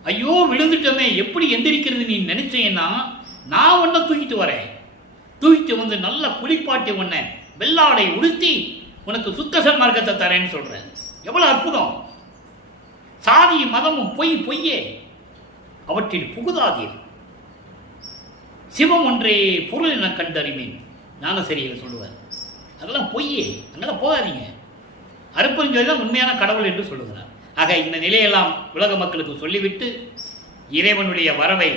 ஐயோ விழுந்துட்டமே, எப்படி எந்திரிக்கிறது நீ நினைச்சேன்னா நான் உன்னை தூக்கிட்டு வரேன். தூக்கிட்டு வந்து நல்ல குளிப்பாட்டி உன்னை வெள்ளாடை உடுத்தி உனக்கு சுத்த சன்மார்க்கத்தை தரேன்னு சொல்றேன். எவ்வளவு அற்புதம்! சாதி மதமும் பொய்யே, அவற்றில் புகுதாதீர். சிவம் ஒன்றே பொருள் என கண்டறிமேன் ஞானசேரியில் சொல்லுவார். அதெல்லாம் பொய்யே, அங்கெல்லாம் போகாதீங்க. அருட்பெருஞ்சோதி தான் உண்மையான கடவுள் என்று சொல்லுகிறார். ஆக இந்த நிலையெல்லாம் உலக மக்களுக்கு சொல்லிவிட்டு இறைவனுடைய வரவை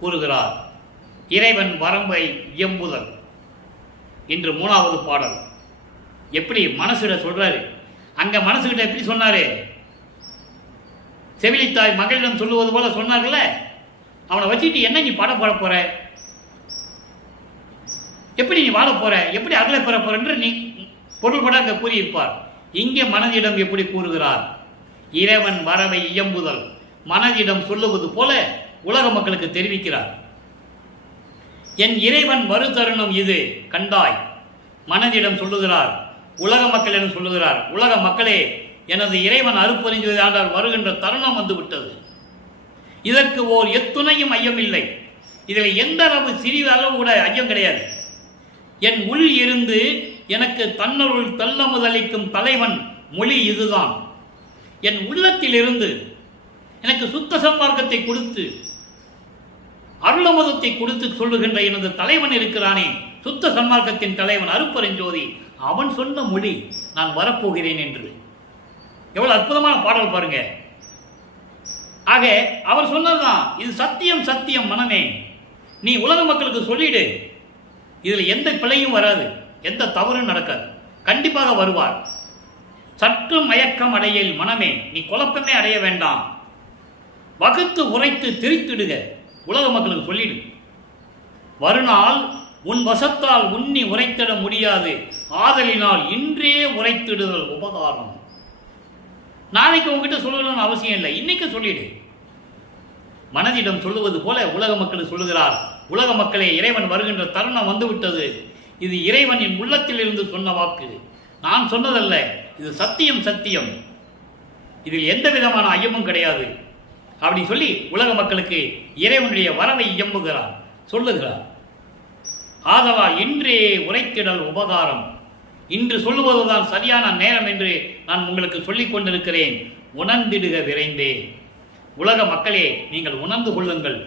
கூறுகிறார். இறைவன் வரம்பை எம்புதல் என்று 3வது பாடல். எப்படி மனசுட சொல்றாரு, அங்க மனசுகிட்ட எப்படி சொன்னாரு? செவிலித்தாய் மகளிடம் சொல்லுவது போல சொன்னார்ல, அவனை வச்சுட்டு என்ன நீ பாட போற, எப்படி நீ வாழ போற, எப்படி அருளை பெற போற என்று நீ பொருள்பட அங்க கூறியிருப்பார். இங்கே மனதிடம் எப்படி கூறுகிறார்? இறைவன் வரவை இயம்புதல் மனதிடம் சொல்லுவது போல உலக மக்களுக்கு தெரிவிக்கிறார். என் இறைவன் வரு தருணம் இது கண்டாய். மனதிடம் சொல்லுகிறார், உலக மக்கள் என சொல்லுகிறார், உலக மக்களே, எனது இறைவன் அருப்பறிஞ்சது ஆண்டால் வருகின்ற தருணம் வந்து விட்டது. இதற்கு ஓர் எத்துணையும் ஐயமில்லை. இதில் எந்த அளவு சிறிது அளவு கூட ஐயம் கிடையாது. என் உள் இருந்து எனக்கு தன்னருள் தள்ளமுதலிக்கும் தலைவன் மொழி இதுதான். என் உள்ளத்தில் இருந்து எனக்கு சுத்த சன்மார்க்கத்தை கொடுத்து அருளமுதத்தை கொடுத்து சொல்லுகின்ற எனது தலைவன் இருக்கிறானே, சுத்த சன்மார்க்கத்தின் தலைவன் அருப்பரஞ்சோதி, அவன் சொன்ன மொழி நான் வரப்போகிறேன் என்று. எவ்வளவு அற்புதமான பாடல் பாருங்க. ஆக அவர் சொன்னதுதான், இது சத்தியம் சத்தியம் மனமே, நீ உலக மக்களுக்கு சொல்லிடு. இதில் எந்த பிழையும் வராது, எந்த தவறும் நடக்காது. கண்டிப்பாக வருவார். சற்று மயக்கம் அடையல் மனமே, நீ குழப்பமே அடைய வேண்டாம். வகுத்து உரைத்து திரித்திடுக, உலக மக்களுக்கு சொல்லிடு. வருநாள் உன் வசத்தால் உண்ணி உரைத்திட முடியாது, ஆதலினால் இன்றே உரைத்திடுதல் உபகாரம். நாளைக்கு உங்ககிட்ட சொல்லணும்னு அவசியம் இல்லை, இன்னைக்கு சொல்லிடு. மனதிடம் சொல்லுவது போல உலக மக்களுக்கு சொல்லுகிறார். உலக மக்களே, இறைவன் வருகின்ற தருணம் வந்துவிட்டது. இது இறைவனின் உள்ளத்தில் இருந்து சொன்ன வாக்கு, நான் சொன்னதல்ல. இது சத்தியம் சத்தியம், இதில் எந்த விதமான ஐயமும் கிடையாது. அப்படி சொல்லி உலக மக்களுக்கு இறைவனுடைய வரவை இயம்புகிறார், சொல்லுகிறார். ஆதலால் இன்றே உரைத்திடல் உபகாரம். இன்று சொல்லுவதுதான் சரியான நேரம் என்று நான் உங்களுக்கு சொல்லிக் கொண்டிருக்கிறேன். உணர்ந்திடுக விரைந்தே. உலக மக்களே, நீங்கள் உணர்ந்து கொள்ளுங்கள்.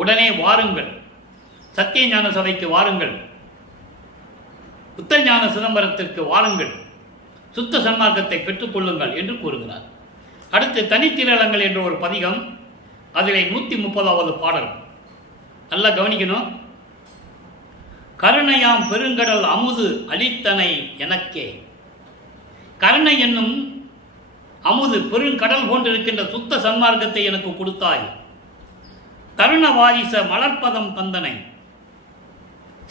உடனே வாருங்கள், சத்திய ஞான சபைக்கு வாருங்கள், புத்தஞான சிதம்பரத்திற்கு வாருங்கள், சுத்த சன்மார்க்கத்தை பெற்றுக் கொள்ளுங்கள் என்று கூறுகிறார். அடுத்து தனித்திரளங்கள் என்ற ஒரு பதிகம், அதிலே 130வது பாடல். நல்லா கவனிக்கணும். கருணையாம் பெருங்கடல் அமுது அளித்தனை எனக்கே. கருணை என்னும் அமுது பெருங்கடல் போன்றிருக்கின்ற சுத்த சன்மார்க்கத்தை எனக்கு கொடுத்தாய். தருண வாரிச மலர்ப்பதம் தந்தனை.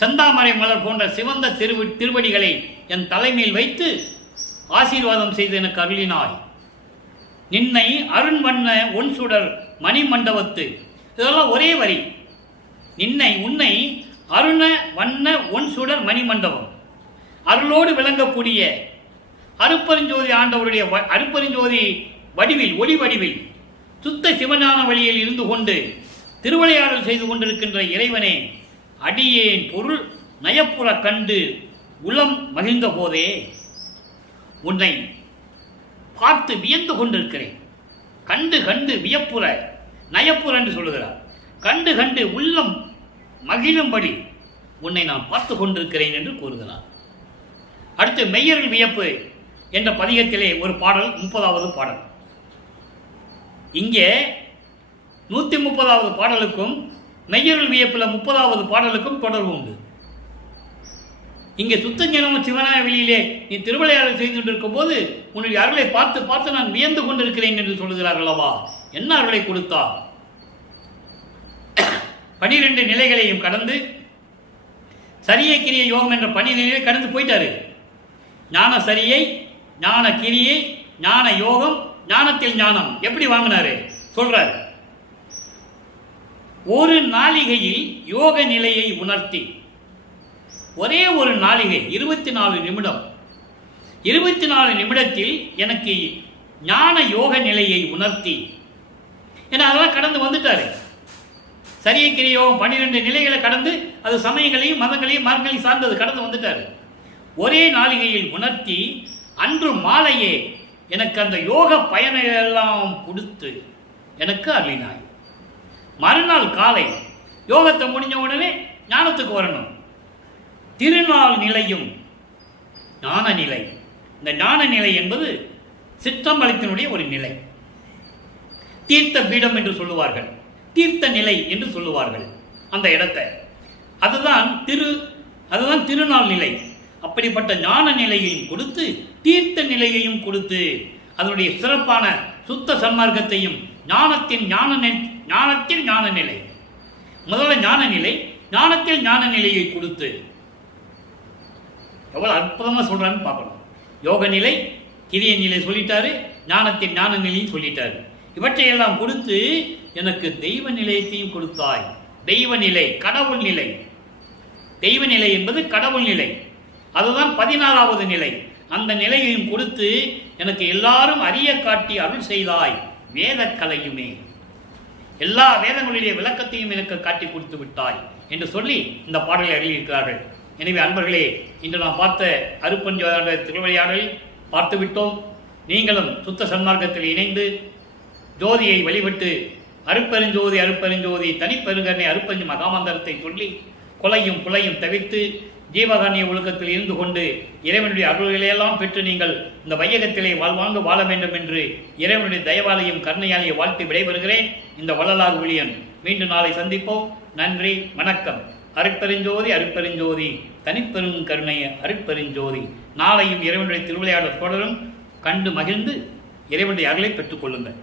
செந்தாமரை மலர் போன்ற சிவந்த திருவடிகளை என் தலைமையில் வைத்து ஆசீர்வாதம் செய்து எனக்கு அருளினாய். நின்னை அருண் வண்ண ஒன் சுடர் மணிமண்டபத்து. இதெல்லாம் ஒரே வரி. நின்னை உன்னை அருண வண்ண ஒன் சுடர் மணிமண்டபம், அருளோடு விளங்கக்கூடிய அருப்பெருஞ்சோதி ஆண்டவருடைய அருப்பெருஞ்சோதி வடிவில், ஒளி வடிவில், சுத்த சிவஞான வழியில் இருந்து கொண்டு திருவிளையாடல் செய்து கொண்டிருக்கின்ற இறைவனே, அடியேன் பொருள் நயப்புற கண்டு உளம் மகிழ்ந்த போதே உன்னை பார்த்து வியந்து கொண்டிருக்கிறேன். கண்டு கண்டு வியப்புற, நயப்புற என்று சொல்லுகிறார். கண்டு கண்டு உள்ளம் மகிழும்படி உன்னை நான் பார்த்து கொண்டிருக்கிறேன் என்று கூறுகிறார். அடுத்து மெய்யருள் வியப்பு என்ற பதிகத்திலே ஒரு பாடல், 30வது பாடல். இங்கே 130வது பாடலுக்கும் மெய்யருள் வியப்பில் 30வது பாடலுக்கும் தொடர்பு உண்டு. இங்கே சுத்தஞானம் சிவனாய வெளியிலே நீ திருவிளையாடல் செய்து கொண்டிருக்கும் போது உன்னுடைய அருளை பார்த்து பார்த்து நான் வியந்து கொண்டிருக்கிறேன் என்று சொல்லுகிறார் அல்லவா. என்ன அருளை கொடுத்தார்? 12 நிலைகளையும் கடந்து சரியை கிரியை யோகம் என்ற 12 நிலையை கடந்து போயிட்டாரு. ஞான சரியை, ஞான கிரியை, ஞான யோகம், ஞானத்தில் ஞானம் எப்படி வாங்கினாரு சொல்றாரு. ஒரு நாளிகையில் யோக நிலையை உணர்த்தி, ஒரே ஒரு நாளிகை 24 நிமிடம், 24 நிமிடத்தில் எனக்கு ஞான யோக நிலையை உணர்த்தி, ஏன்னா அதெல்லாம் கடந்து வந்துட்டாரு. சரியை கிரியை யோகம் 12 நிலைகளை கடந்து, அது சமயங்களையும் மதங்களையும் மார்க்கங்களையும் சார்ந்தது, கடந்து வந்துட்டாரு. ஒரே நாளிகையில் உணர்த்தி அன்று மாலையே எனக்கு அந்த யோக பயனையெல்லாம் கொடுத்து எனக்கு அருளினாய். மறுநாள் காலை யோகத்தை முடிஞ்ச உடனே ஞானத்துக்கு வரணும். திருநாள் நிலையும் ஞான நிலை. இந்த ஞான நிலை என்பது சிற்றம்பலத்தினுடைய ஒரு நிலை. தீர்த்த பீடம் என்று சொல்லுவார்கள், தீர்த்த நிலை என்று சொல்லுவார்கள் அந்த இடத்தை. அதுதான் திருநாள் நிலை. அப்படிப்பட்ட ஞான நிலையையும் கொடுத்து, தீர்த்த நிலையையும் கொடுத்து, அதனுடைய சிறப்பான சுத்த சன்மார்க்கத்தையும் ஞானத்தில் ஞான நிலை, முதல்ல ஞான நிலை, ஞானத்தில் ஞான நிலையை கொடுத்து, எவ்வளவு அற்புதமா சொல்றான்னு பார்க்கணும். யோக நிலை, கிரிய நிலை சொல்லிட்டாரு, ஞானத்தின் ஞான நிலையும் சொல்லிட்டாரு. இவற்றையெல்லாம் கொடுத்து எனக்கு தெய்வ நிலையத்தையும் கொடுத்தாய். தெய்வ நிலை, கடவுள் நிலை. தெய்வ நிலை என்பது கடவுள் நிலை, அதுதான் 14வது நிலை. அந்த நிலையையும் கொடுத்து எனக்கு எல்லாரும் அறிய காட்டி அருள் செய்தாய். வேத கலையுமே, எல்லா வேதங்களுடைய விளக்கத்தையும் எனக்கு காட்டி கொடுத்து விட்டாய் என்று சொல்லி இந்த பாடலை எழுதியிருக்கிறார்கள். எனவே அன்பர்களே, இன்று நாம் பார்த்த அருட்பெருஞ்சோதி திருவிளையாடலை பார்த்து விட்டோம். நீங்களும் சுத்த சன்மார்க்கத்தில் இணைந்து ஜோதியை வழிபட்டு அருட்பெருஞ்சோதி அருட்பெருஞ்சோதி தனிப்பெருங்கருணை அருட்பெருஞ்சு மகாமந்திரத்தை சொல்லி கொலையும் புலையும் தவிர்த்து ஜீவகாரணிய ஒழுக்கத்தில் இருந்து கொண்டு இறைவனுடைய அருள்களையெல்லாம் பெற்று நீங்கள் இந்த வையகத்திலே வாழ்வாங்கு வாழ வேண்டும் என்று இறைவனுடைய தயவாலையும் கருணையாலையும் வாழ்த்து விடைபெறுகிறேன். இந்த வள்ளலார் ஊழியன். மீண்டும் நாளை சந்திப்போம். நன்றி, வணக்கம். அருட்பெருஞ்சோதி அருட்பெருஞ்சோதி தனிப்பெரும் கருணை அருட்பெருஞ்சோதி. நாளையும் இறைவனுடைய திருவிளையாடல் தொடரும். கண்டு மகிழ்ந்து இறைவனுடைய அருளை பெற்றுக் கொள்ளுங்கள்.